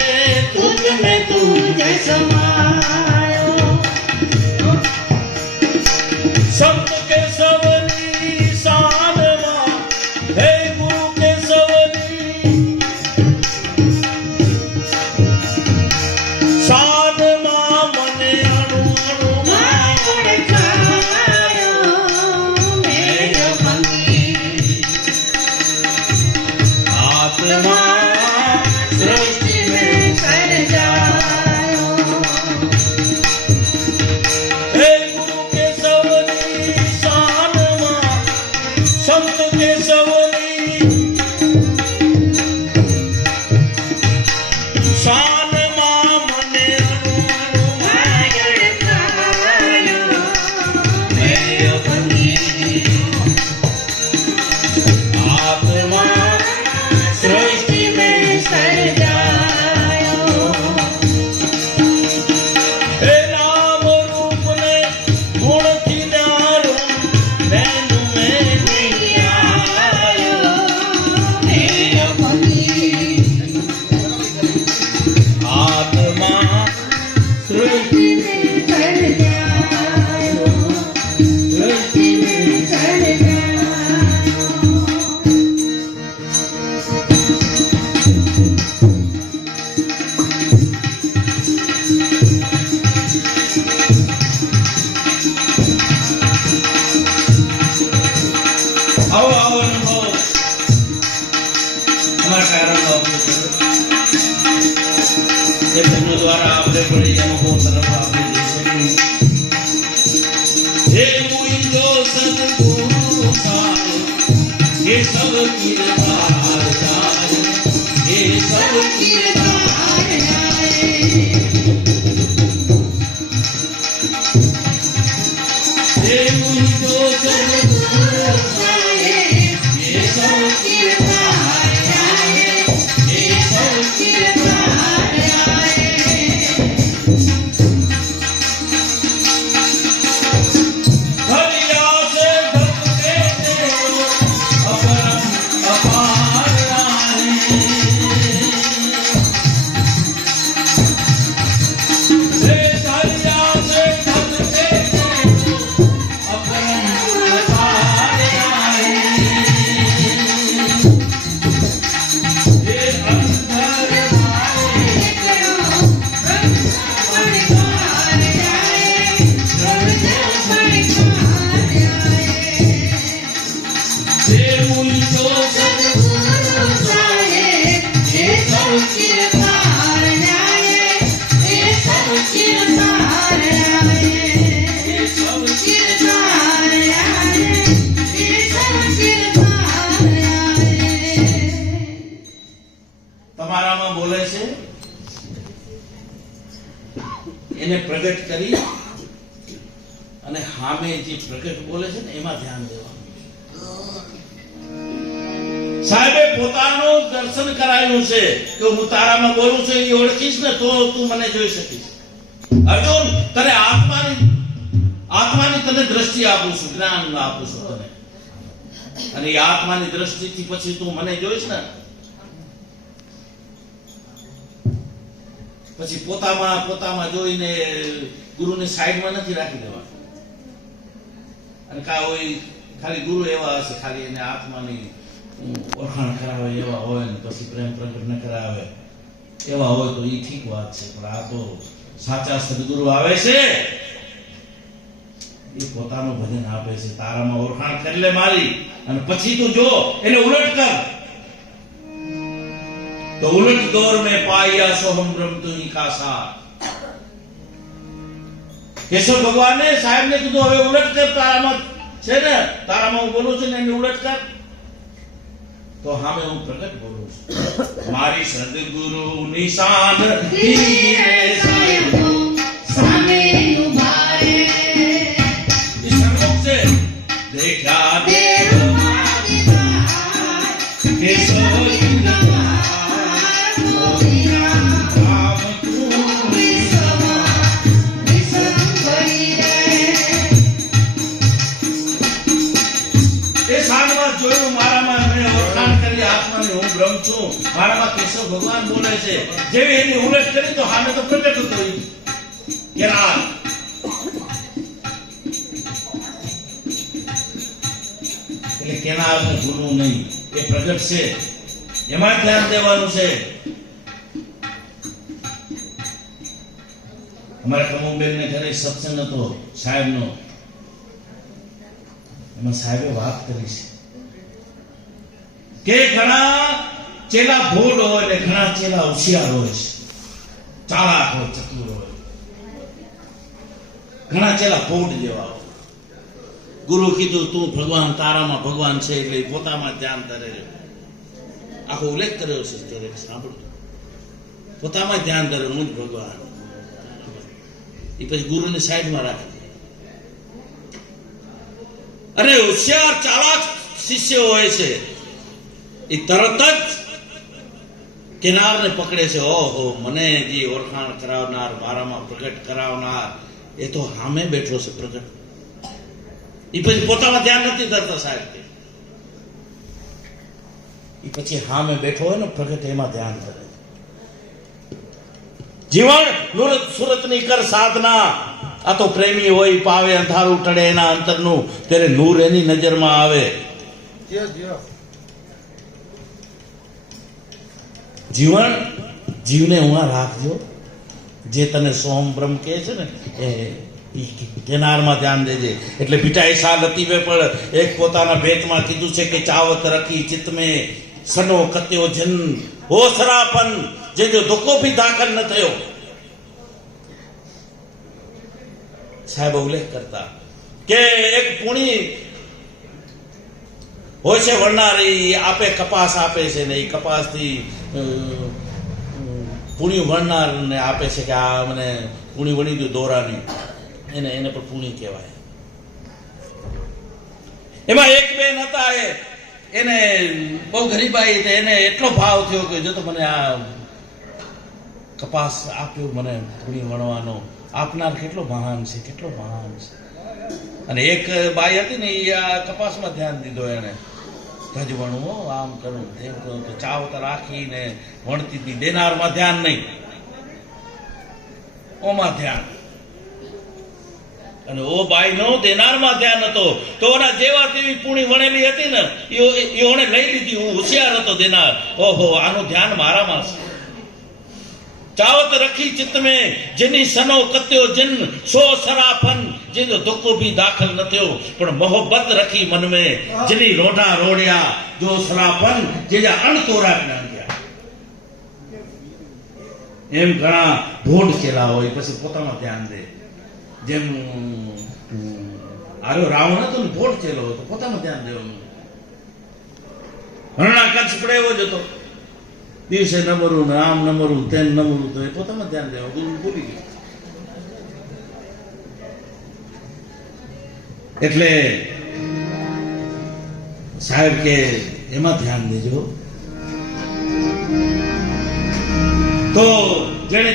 तुझ में तुझे समायो, संत के सवनी सानवा, हे गुरु के सवनी सानमा, मने अणु अणु मायोड़ खायो मेरे भंगी आत्मा सृष्टि में कर जायो. हे गुरु के सवनी सानमा, संत के सवनी सानमा, मने अणु अणु मायोड़ खायो मेरे भंगी आत्मा सृष्टि में कर जायो. हे नाम रूप ने गुण की नारो, नैनु में नहीं आयो मेरा भंगी आत्मा सृष्टि में कर जायो, सृष्टि में कर जायो. आओ आओ अनुभव हमारा कारण ये फिल्मों द्वारा आपने बड़ी अनुभव तरफ आपने देखी. हे मुई जो सद्गुरु सायो, ये सब किरदार जाए, ये सब किरदार जाए. हे मुई जो सद्गुरु सायो, ये सब किरदार जाए, ये सब किरदार जाए. हरिया से धरते देव अपरम अपार आए. हे हरिया से धरते देव अपरम अपार आए. हे अंधर भाई करो ब्रह्म पड़कार जाए, ब्रह्म पड़कार जाए. हे मुई जो सद्गुरु साहेब, ये सब किरदार जाए, ये सब किरदार जाए, ये सब किरदार जाए, ये सब किरदार जाए. તમારામાં બોલે છે એને પ્રગટ કરી અને સામે જે પ્રગટ બોલે છે ને એમાં ધ્યાન દેવાનું. સાહેબે પોતાનું દર્શન કરાયું છે કે હું તારામાં બોલું છું એ ઓળખીશ ને તો તું મને જોઈ શકીશ. અર્જુન, તને આત્માની તને દ્રષ્ટિ આપું છું, જ્ઞાન આપું છું તને, અને એ આત્માની દ્રષ્ટિથી પછી તું મને જોઈશ ને પછી પોતામાં જોઈને ગુરુની સાઈડમાં નથી રાખી દેવાનું. અને કા હોય ખાલી ગુરુ એવા હશે, ખાલી એને આત્માની ઓળખાણ કરાવે એવા હોય ને પછી પ્રેમ પ્રગટ ન કરાવે એવા હોય તો એ ઠીક વાત છે. પણ આ તો સાચા સદગુરુ આવે છે એ પોતાનું ભજન આપે છે. તારામાં ઓળખાણ કરી લે મારી, અને પછી તું જો એને ઉલટ કર. તો ઉલટ દોર में पाया सोहम ब्रह्म तुही का साथ. કેશવ ભગવાને સાહેબને કીધું હવે ઉલટ કર, તારામાં છે ને, તારામાં હું બોલું છું ને એને ઉલટ કર. તો હામે હું પ્રગટ બોલું છું. મારી સદગુરુ નિશાન ધીરે સાહેબો સામે ઉભા રે. એ સન્મુખ છે. દેખ્યા દેવ કેશવ જોયું મારામાં મેં ઓળખાણ કરી આત્માની હું બ્રહ્મ છું. મારામાં કેશવ ભગવાન બોલે છે. જેવી એની ઉલટ કરી તો સામે તો પ્રગટ હતો કેનાર. એટલે કેનારને ભૂલવું નહીં, એ પ્રગટ છે, એમાં ધ્યાન દેવાનું છે. અમારા કમુબેન ને ઘરે સત્સંગ હતો સાહેબનો. એમાં સાહેબે વાત કરી છે કે ઘણા ચેલા ભોળ હોય ને ઘણા ચેલા હોશિયાર હોય છે, ચાલાક હોય, ચતુર હોય. ઘણા ચેલા પોટ જેવા હોય. ગુરુ કીધું તું ભગવાન, તારામાં ભગવાન છે એટલે પોતામાં ધ્યાન ધરે. આખો ઉલ્લેખ કર્યો છે, દરેક સાંભળજો. પોતામાં ધ્યાન ધરે, હું જ ભગવાન. એ પછી ગુરુને સાઈડમાં રાખી દે. અને હોશિયાર ચાલાક શિષ્ય હોય છે, એ તરત જ કિનારને પકડે છે. ઓહો, મને જે ઓળખાણ કરાવનાર, મારામાં પ્રગટ કરાવનાર, એ તો સામે બેઠો છે પ્રગટ. એ પછી પોતામાં ધ્યાન નથી ધરતા સાહેબ. એ પછી સામે બેઠો હોય ને પ્રગટ, એમાં ધ્યાન ધરે. જીવન સુરતની કર સાધના. આ તો પ્રેમી હોય, પાવે અંધારું ટળે એના અંતરનું, ત્યારે નૂર એની નજરમાં આવે. જીવન જીવને ઉમાં રાખજો. જે તને સોમ બ્રહ્મ કહે છે ને, એ કેનારમાં ધ્યાન દેજે. એટલે બીટા એસા લતીવે પણ એક પોતાના ભેટમાં કીધું છે કે ચાવત રખી ચિત્ત में સનો કત્યો જન હો સરાપન, જે જો ધોકો ભી દાખલ ન થયો. સાહેબ ઉલ્લેખ કરતા કે એક પુણી હોય છે વણનારી, આપે કપાસ આપે છે ને, એ કપાસથી પૂણી વણનાર ને આપે છે કે આ મને પૂણી વણી દો દોરાની, એને પણ પૂણી કહેવાય. એમાં એક બેન હતા, એને બહુ ગરીબાઈ, એને એટલો ભાવ થયો કે જો તો મને આ કપાસ આપ્યો, મને પૂણી વણવાનો આપનાર કેટલો મહાન છે, કેટલો મહાન છે. અને એક બાઈ હતી ને, એ આ કપાસમાં ધ્યાન દીધો. એને ધજ વણવું, આમ કરવું, તેમ કરવું, તો ચાવતા રાખીને વણતી હતી. દેનારમાં ધ્યાન નહીં, ઓમાં ધ્યાન. અને ઓ બાઈ નો દેનારમાં ધ્યાન હતો. તો ઓના જેવા તેવી પૂણી વણેલી હતી ને, એ ઓને લઈ લીધી. હું હોશિયાર હતો દેનાર. ઓહો, આનું ધ્યાન મારામાં છે. चावत रखी चित्त में जिनी सनो कत्यो जिन सो सराफन, जिनो धोको भी दाखल न थयो, पण मोहब्बत रखी मन में जिनी रोडा रोड़िया जो सराफन, जेजा अणतोरा ज्ञान गया. एम घणा भोड चेला होय, પછી પોતામાં ધ્યાન દે. જેમ આરો રાવણ હતો ને, ભોડ ચેલો હતો, પોતામાં ધ્યાન દેવાનું. હરણા કચ્છ પડે એવો જ હતો. દિવસે ન મરું ને આમ ન મરું, તેમ ન મરું, તો એ પોતામાં ધ્યાન દેવા. ગુરુ ભૂલી ગયો. એટલે સાહેબ કે એમાં ધ્યાન દેજો. તો જેને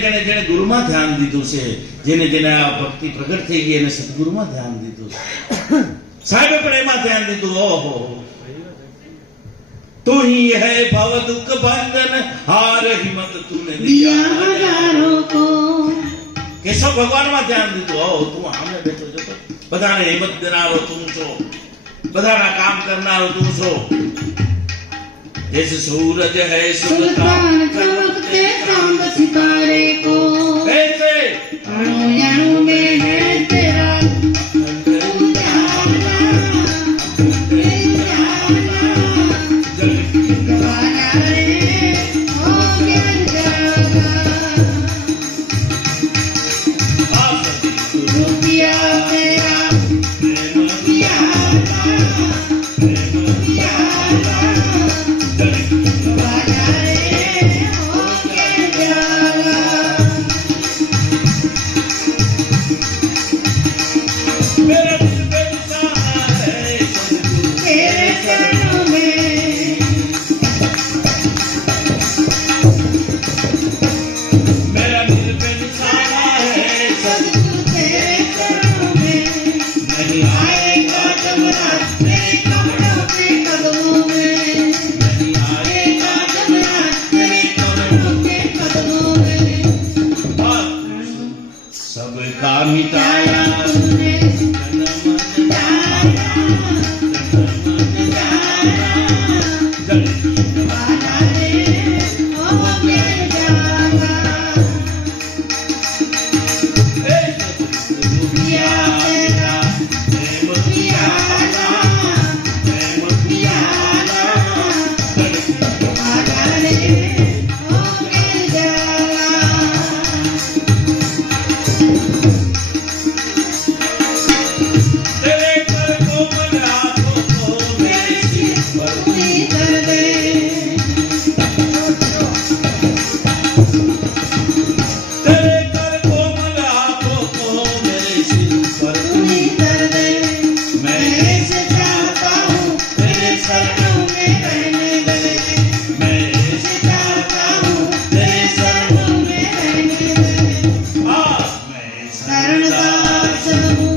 ગુરુમાં ધ્યાન દીધું છે, જેને આ ભક્તિ પ્રગટ થઈ ગઈ, એને સદગુરુમાં ધ્યાન દીધું છે. સાહેબે પણ એમાં ધ્યાન દીધું. ઓહો, तू ही है भव दुख बंधन, हार हिम्मत तूने दिया हजारों को. કેશવ ભગવાનમાં ધ્યાન દીધું. ઓ તું સામે બેઠો છો, તો બધાને હિંમત દેનારો તું છો, બધાના કામ કરનારો તું છો. जैसे सूरज है सुल्तान चमकते चांद सितारे को, ऐसे अणु अणु में है तेरा पिया मेरा पिया पिया बाजा रे होके जाला मेरा दिल बेनिशाना है सदगुरु तेरे चरणों में मेरा दिल बेनिशाना है सदगुरु तेरे चरणों में नहीं आएगा जब रात तेरे कमरों के कदमों में नहीं आएगा जब रात तेरे कमरों के कदमों में सबका मिटाया तूने जन्म जाया बाजा रे होके जाला पिया मेरा पिया पिया बाजा रे होके जाला तेरे कर कोमल हाथों को मेरे सिर पर पूरी कर दे तेरे कर कोमल हाथों को मेरे सिर पर पूरी कर दे मैं मैं ऐसे चाहता हूँ तेरे शरणों में रहने दे मैं ऐसे चाहता हूँ तेरे शरणों में रहने दे मैं शरण दास हूँ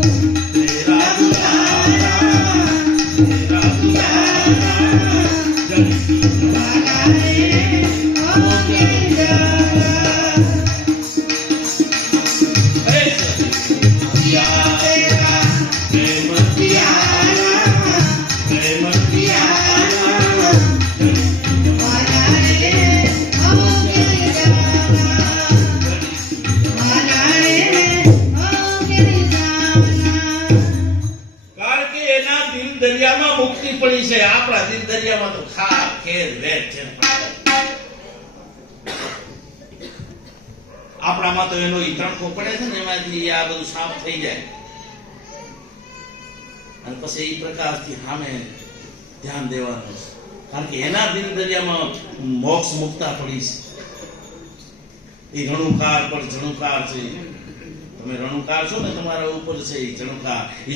तेरा दुलारा तेरा बाजा रे होके जाला पिया तेरा पिया पिया बाजा रे होके जाला बाजा रे होके जाला કારણ કે એના દિલ દરિયામાં મુક્તિ પડી છે આપણા દિલ દરિયામાં તો ખાર ખેર વેર છે આપણામાં તો એનો ઈ તણખો પડે છે ને એમાંથી આ બધું સાફ થઈ જાય અને પછી એ પ્રકારથી સામે ધ્યાન દેવાનું છે કારણ કે એના દિલ દરિયામાં મોક્ષ મુક્તા પડી છે એ રણુકાર પર જણુકાર છે તમે રણુકાર છો ને તમારા ઉપર છે એ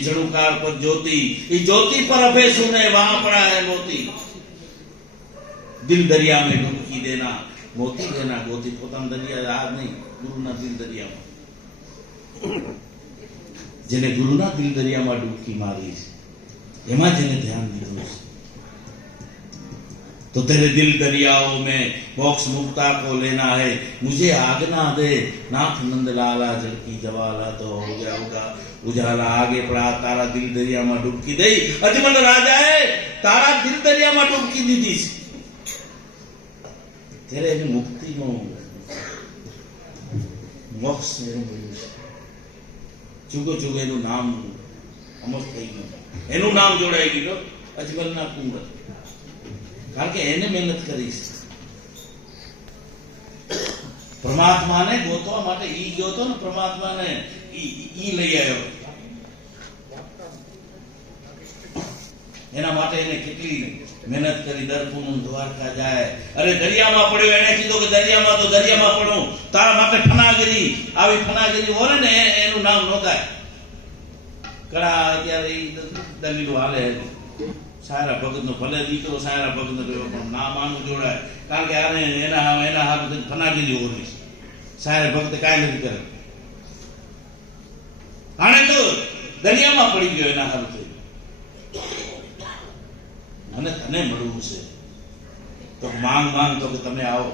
જણુકાર પર જ્યોતિ એ જ્યોતિ પર અભે સુને વહાં પड़ा है मोती दिल दरिया में डुबकी देना मोती देना गोती પોતાનો દરિયા યાદ નહીં ગુરુના દિલ દરિયામાં જેને ગુરુના દિલ દરિયામાં ડૂબકી મારી છે એમાં જેને ध्यान દીધું છે तो तेरे दिल दरियाओं में मोक्ष मुक्ता को लेना है मुझे आज्ञा दे नाथ नंदलाला जल की जवाला तो हो गया होगा उजाला आगे पड़ा तारा दिल दरिया में डुबकी दई अजमल राजा है तारा दिल दरिया में डुबकी दीदी तेरे मुक्ति नो मोक्ष चुगो चुगो एनु नाम अमर થઈ ગયું એનું નામ જોડાઈ ગયું અજમલના કુંવર કારણ કે એને મહેનત કરી છે પરમાત્માને ગોતવા માટે ઈ ગયો તો ને પરમાત્માને ઈ લઈ આવ્યો એના માટે એને કેટલી મહેનત કરી દર પૂનમ દ્વારકા જાય અરે દરિયામાં પડ્યો એને કીધું કે દરિયામાં તો દરિયામાં પડો તારા માટે ફનાગરી આવી ફનાગરી હોય ને એનું નામ નોંધાય કડા અત્યારે ઈ દલીલો હાલે સારા ભગતનો ભલે દીકરો સારા ભગતનો રહ્યો પણ નામ આનું જોડાય કારણ કે આને એના હાથ ફનાગીરી હોવી સારા ભક્ત કાંઈ નથી કરે આને તો દરિયામાં પડી ગયો એના હાથ મને તને મળવું છે તો માંગ તો કે તમે આવો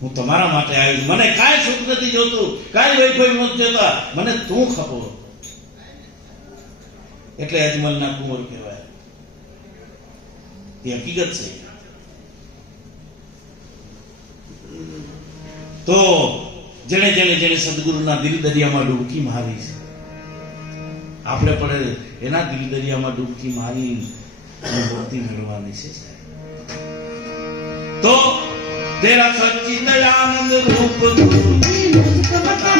હું તમારા માટે આવ્યો મને કાંઈ સુખ નથી જોતું કાંઈ વૈભવ નથી જોતા મને તું ખપો એટલે અજમલના કુંવર કહેવાય એ હકીકત છે તો જેણે સદગુરુના દિલ દરિયામાં ડૂબકી મારી છે આપણે પણ એના દિલ દરિયામાં ડૂબકી મારી મુક્તિ મેળવવાની છે તો તેરા સચ્ચિદાનંદ રૂપ ગુરુ मुझको बता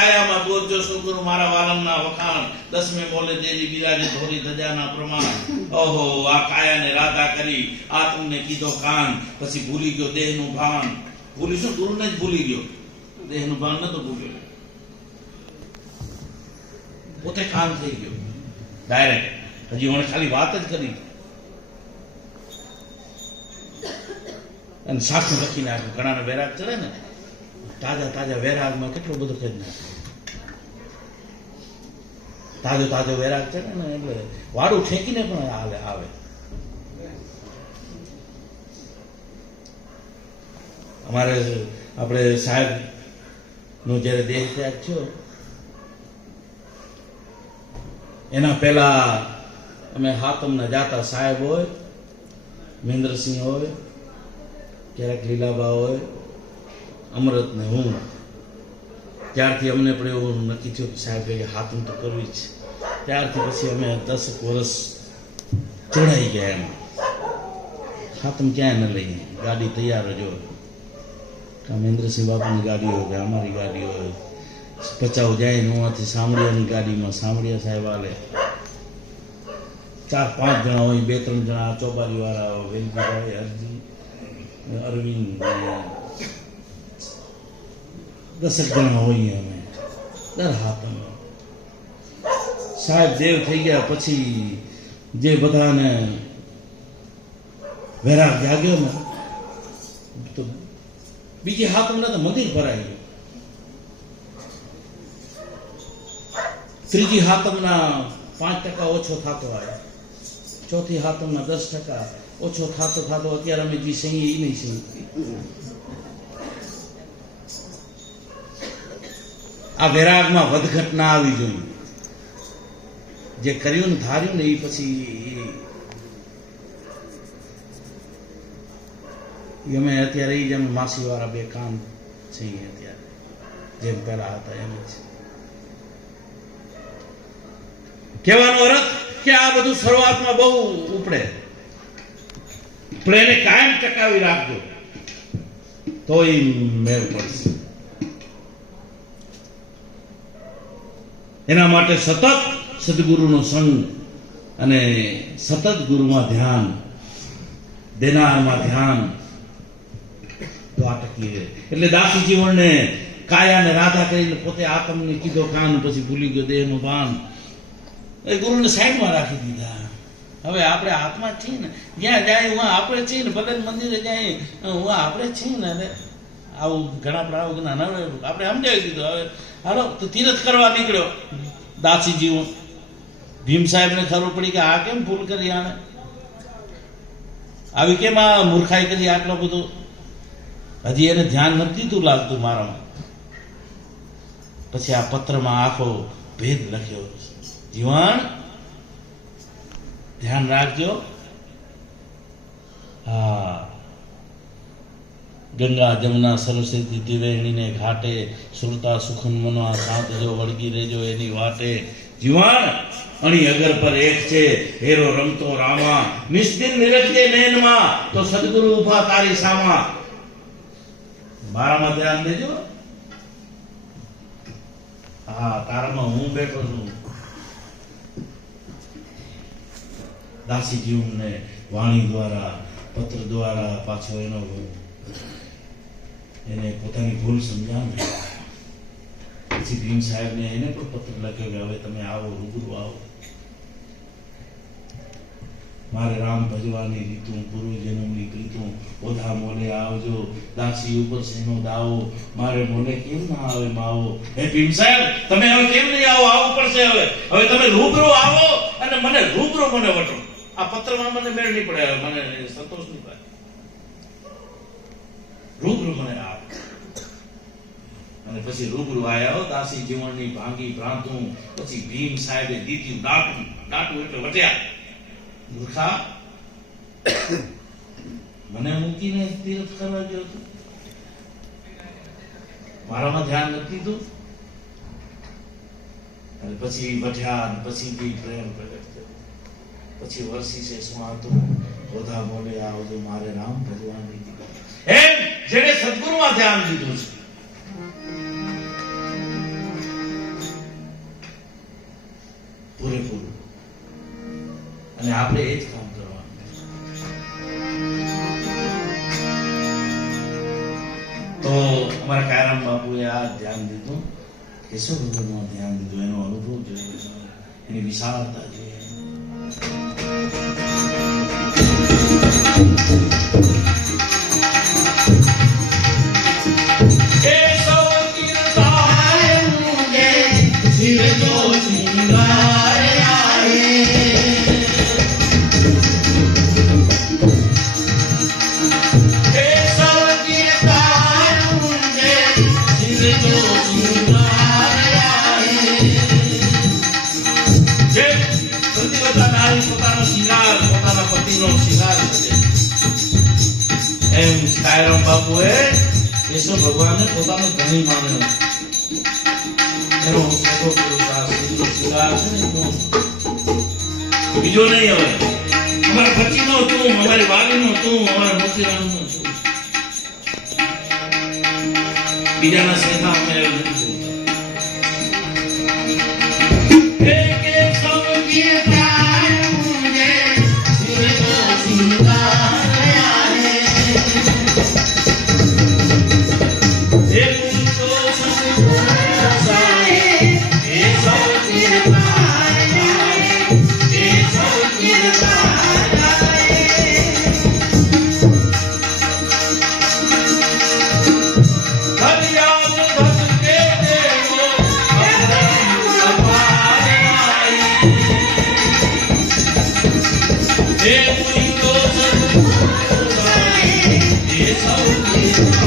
કાયામાં બોલજો સદગુરુ મારા વાલમના વખાણ, દસમે મોલે દેરી બિરાજે ધોરી ધજાના પ્રમાણ. ઓહો, આ કાયાને રાધા કરી, આત્મને કીધો કાન, પછી ભૂલી ગયો દેહનું ભાન. ભૂલી શું, ગુરુને જ ભૂલી ગયો, દેહનું ભાન નતો ભૂલ્યો, પોતે કાન થઈ ગયો ડાયરેક્ટ. હજી મને ખાલી વાત જ કરી અને સાખું લખી નાખ્યું. ઘણાને વૈરાગ ચડે ને, તાજા તાજા વૈરાગમાં કેટલું બધું કરી નાખે. તાજો તાજો વૈરાગ ચડે ને એટલે વાડું ઠેકીને પણ આવે. અમારે આપણે સાહેબ નો જયારે દેહ ત્યાગ થયો એના પહેલા અમે હાતમના જાતા. સાહેબ હોય, મહેન્દ્રસિંહ હોય, ક્યારેક લીલાબા હોય, અમૃત ને હું. ત્યારથી અમને પણ એવું નક્કી થયું કે સાહેબ કે હાથમ તો કરવી જ છે. ત્યારથી પછી અમે 10 વર્ષ ચડાઈ ગયા એમ. હાથમ ક્યાંય ન લઈએ, ગાડી તૈયાર જ હોય. મહેન્દ્રસિંહ બાપુની ગાડી હોય કે અમારી ગાડી હોય. પચાવ જાય નોવાથી સામડિયાની ગાડીમાં સામડિયા સાહેબ આલે. 4-5 જણા હોય, 2-3 જણા ચોબારી વાળા હોય, વેલજીભાઈ, અરજી, અરવિંદ, 10 જણા હોઈએ અમે દર હાથમ. સાહેબ દેવ થઈ ગયા પછી જે બધાને વૈરાગ જાગ્યો ને તો બીજી હાથમના તો મંદિર ભરાઈ ગયું. ત્રીજી હાથમના 5% ઓછો થતો આવે, ચોથી હાથમના 10% ઓછો થતો અત્યારે અમે જે સહી એ નહીં સહી. આ વૈરાગમાં વધઘટ ના આવી જોઈએ. જે કર્યું ને ધાર્યું ને એ પછી અમે અત્યારે એ જ અમે માસી વાળા 2 કામ છીએ અત્યારે, જેમ પહેલા હતા એમ જ. કહેવાનો અર્થ કે આ બધું શરૂઆતમાં બહુ ઉપડે, પણ એને કાયમ ટકાવી રાખજો તો એ મેળ પડશે. એના માટે સતત સદગુરુનો સંગ અને સતત ગુરુમાં ધ્યાન, દેનારમાં ધ્યાન તો આ ટકી રહે. એટલે દાસી જીવનને કાયાને રાધા કરીને પોતે આત્મને કીધો કાન, પછી ભૂલી ગયો દેહનું ભાન. એ ગુરુને સાઈડમાં રાખી દીધા. હવે આપણે આત્મા છીએ ને, જ્યાં જાય હું આપણે છીએ ને, ભલે મંદિરે જાય હું આપણે છીએ ને. આવું ઘણા પ્રાવ જ્ઞાન હવે આપણે સમજાવી દીધું. હવે હાલો તો તીરથ કરવા નીકળ્યો દાસી જીવન. ભીમ સાહેબને ખબર પડી કે આ કેમ ભૂલ કરી, આને આવી કેમ આ મૂર્ખાઈ કરી, આટલો બધો. હજી એને ધ્યાન નથી દીધું લાગતું મારામાં. પછી આ પત્રમાં આખો ભેદ લખ્યો. જીવન ધ્યાન રાખજો. હા, ગંગા જમના સરસ્વતી ત્રિવેણીને ઘાટે, સુરતા સુખન મનવા સાંતજો, વળગી રહેજો એની વાટે. જીવન અણી અગર પર એક છે, હેરો રમતો રામા, નિસ્દિન નિરખજે નયનમાં, તો સદગુરુ ઉભા તારી સામા. મારામાં ધ્યાન દેજો. હા, તારામાં હું બેઠો છું. દાસી જીવને વાણી દ્વારા, પત્ર દ્વારા પાછો એને પોતાની ભૂલ સમજાવી. પછી ભીમ સાહેબને એને પણ પત્ર લખ્યો કે હવે તમે આવો, રૂબરૂ આવો. મારે રામ ભજવાની રીતું, પૂર્વ જન્મની પ્રીતું, ઓધા મોલે આવજો, દાસી ઉપર સેનો દાવો, મારે મોલે કેમ ના આવે માવો. હે ભીમ સાહેબ, તમે હવે કેમ નહીં આવો? આવવું પડશે હવે. હવે તમે રૂબરૂ આવો અને મને રૂબરૂ મને વટો. આ પત્રમાં મને મેળ નહીં પડે, મને સંતોષ નહીં પડે. રૂબરૂ મને આવો. અને પછી રૂબરૂ આયા દાસી જીવનની ભાંગી ભ્રાંતું. પછી ભીમ સાહેબે દીધું દાટું. દાટું એટલે વટ્યા. મૂર્ખા, મને મૂકીને તીરથ કરવા ગયો હતો, મારામાં ધ્યાન નથી દીધું. અને પછી વઠ્યા, પછી બી પ્રેમ પ્રગટ કર્યો. પછી વર્ષી છે શું હતું, ઓધા મોલે આવજો, મારે રામ ભજવાની. એમ જેને સદગુરુમાં ધ્યાન દીધું છે આપણે એ જ કામ કરવાનું. તો અમારા કાયરામ બાપુએ આ ધ્યાન દીધું, કેશવ ભગવાનનું ધ્યાન દીધું, એનો અનુભવ જોયો, એની વિશાળતા જોઈએ. શિવ જો સિંગાર આયે કેશવ કીર્તન મુંજે શિવ જો સિંગાર આયે. જે સતીવતા નારી પોતાનો શિંગાર, પોતાના પતિનો શિંગાર કરે, એમ કાયરામ બાપુએ કેશવ ભગવાનને પોતાનો ધણી માન્યો. એનો સેતો પુરુષાર્થ, એનો શિંગાર છે ને એનો બીજો નહીં. હવે અમારા પતિનો તું, અમારી વાલીનો તું, અમારા મોતીરામનો તું, બીજાના સેતા અમે એવું નથી જોતા. કેશવ કીર્તન મુંજે શિવ જો સિંગાર આયે હે પુરુષો સાયે કેશવ કીર્તન આયે કેશવ કીર્તન આયે ફરિયાદ ધસકે દેવો અપાર આઈ. હે પુરુષો સાયે કેશવ કીર્તન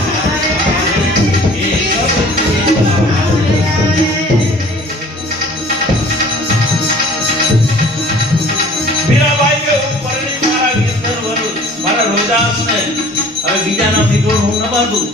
મીરાબાઈએ ઉપરની મારા ગીરધર વરુ, મારા રોદાસને હવે બીજાના વિગોળ હું ન બાંધું.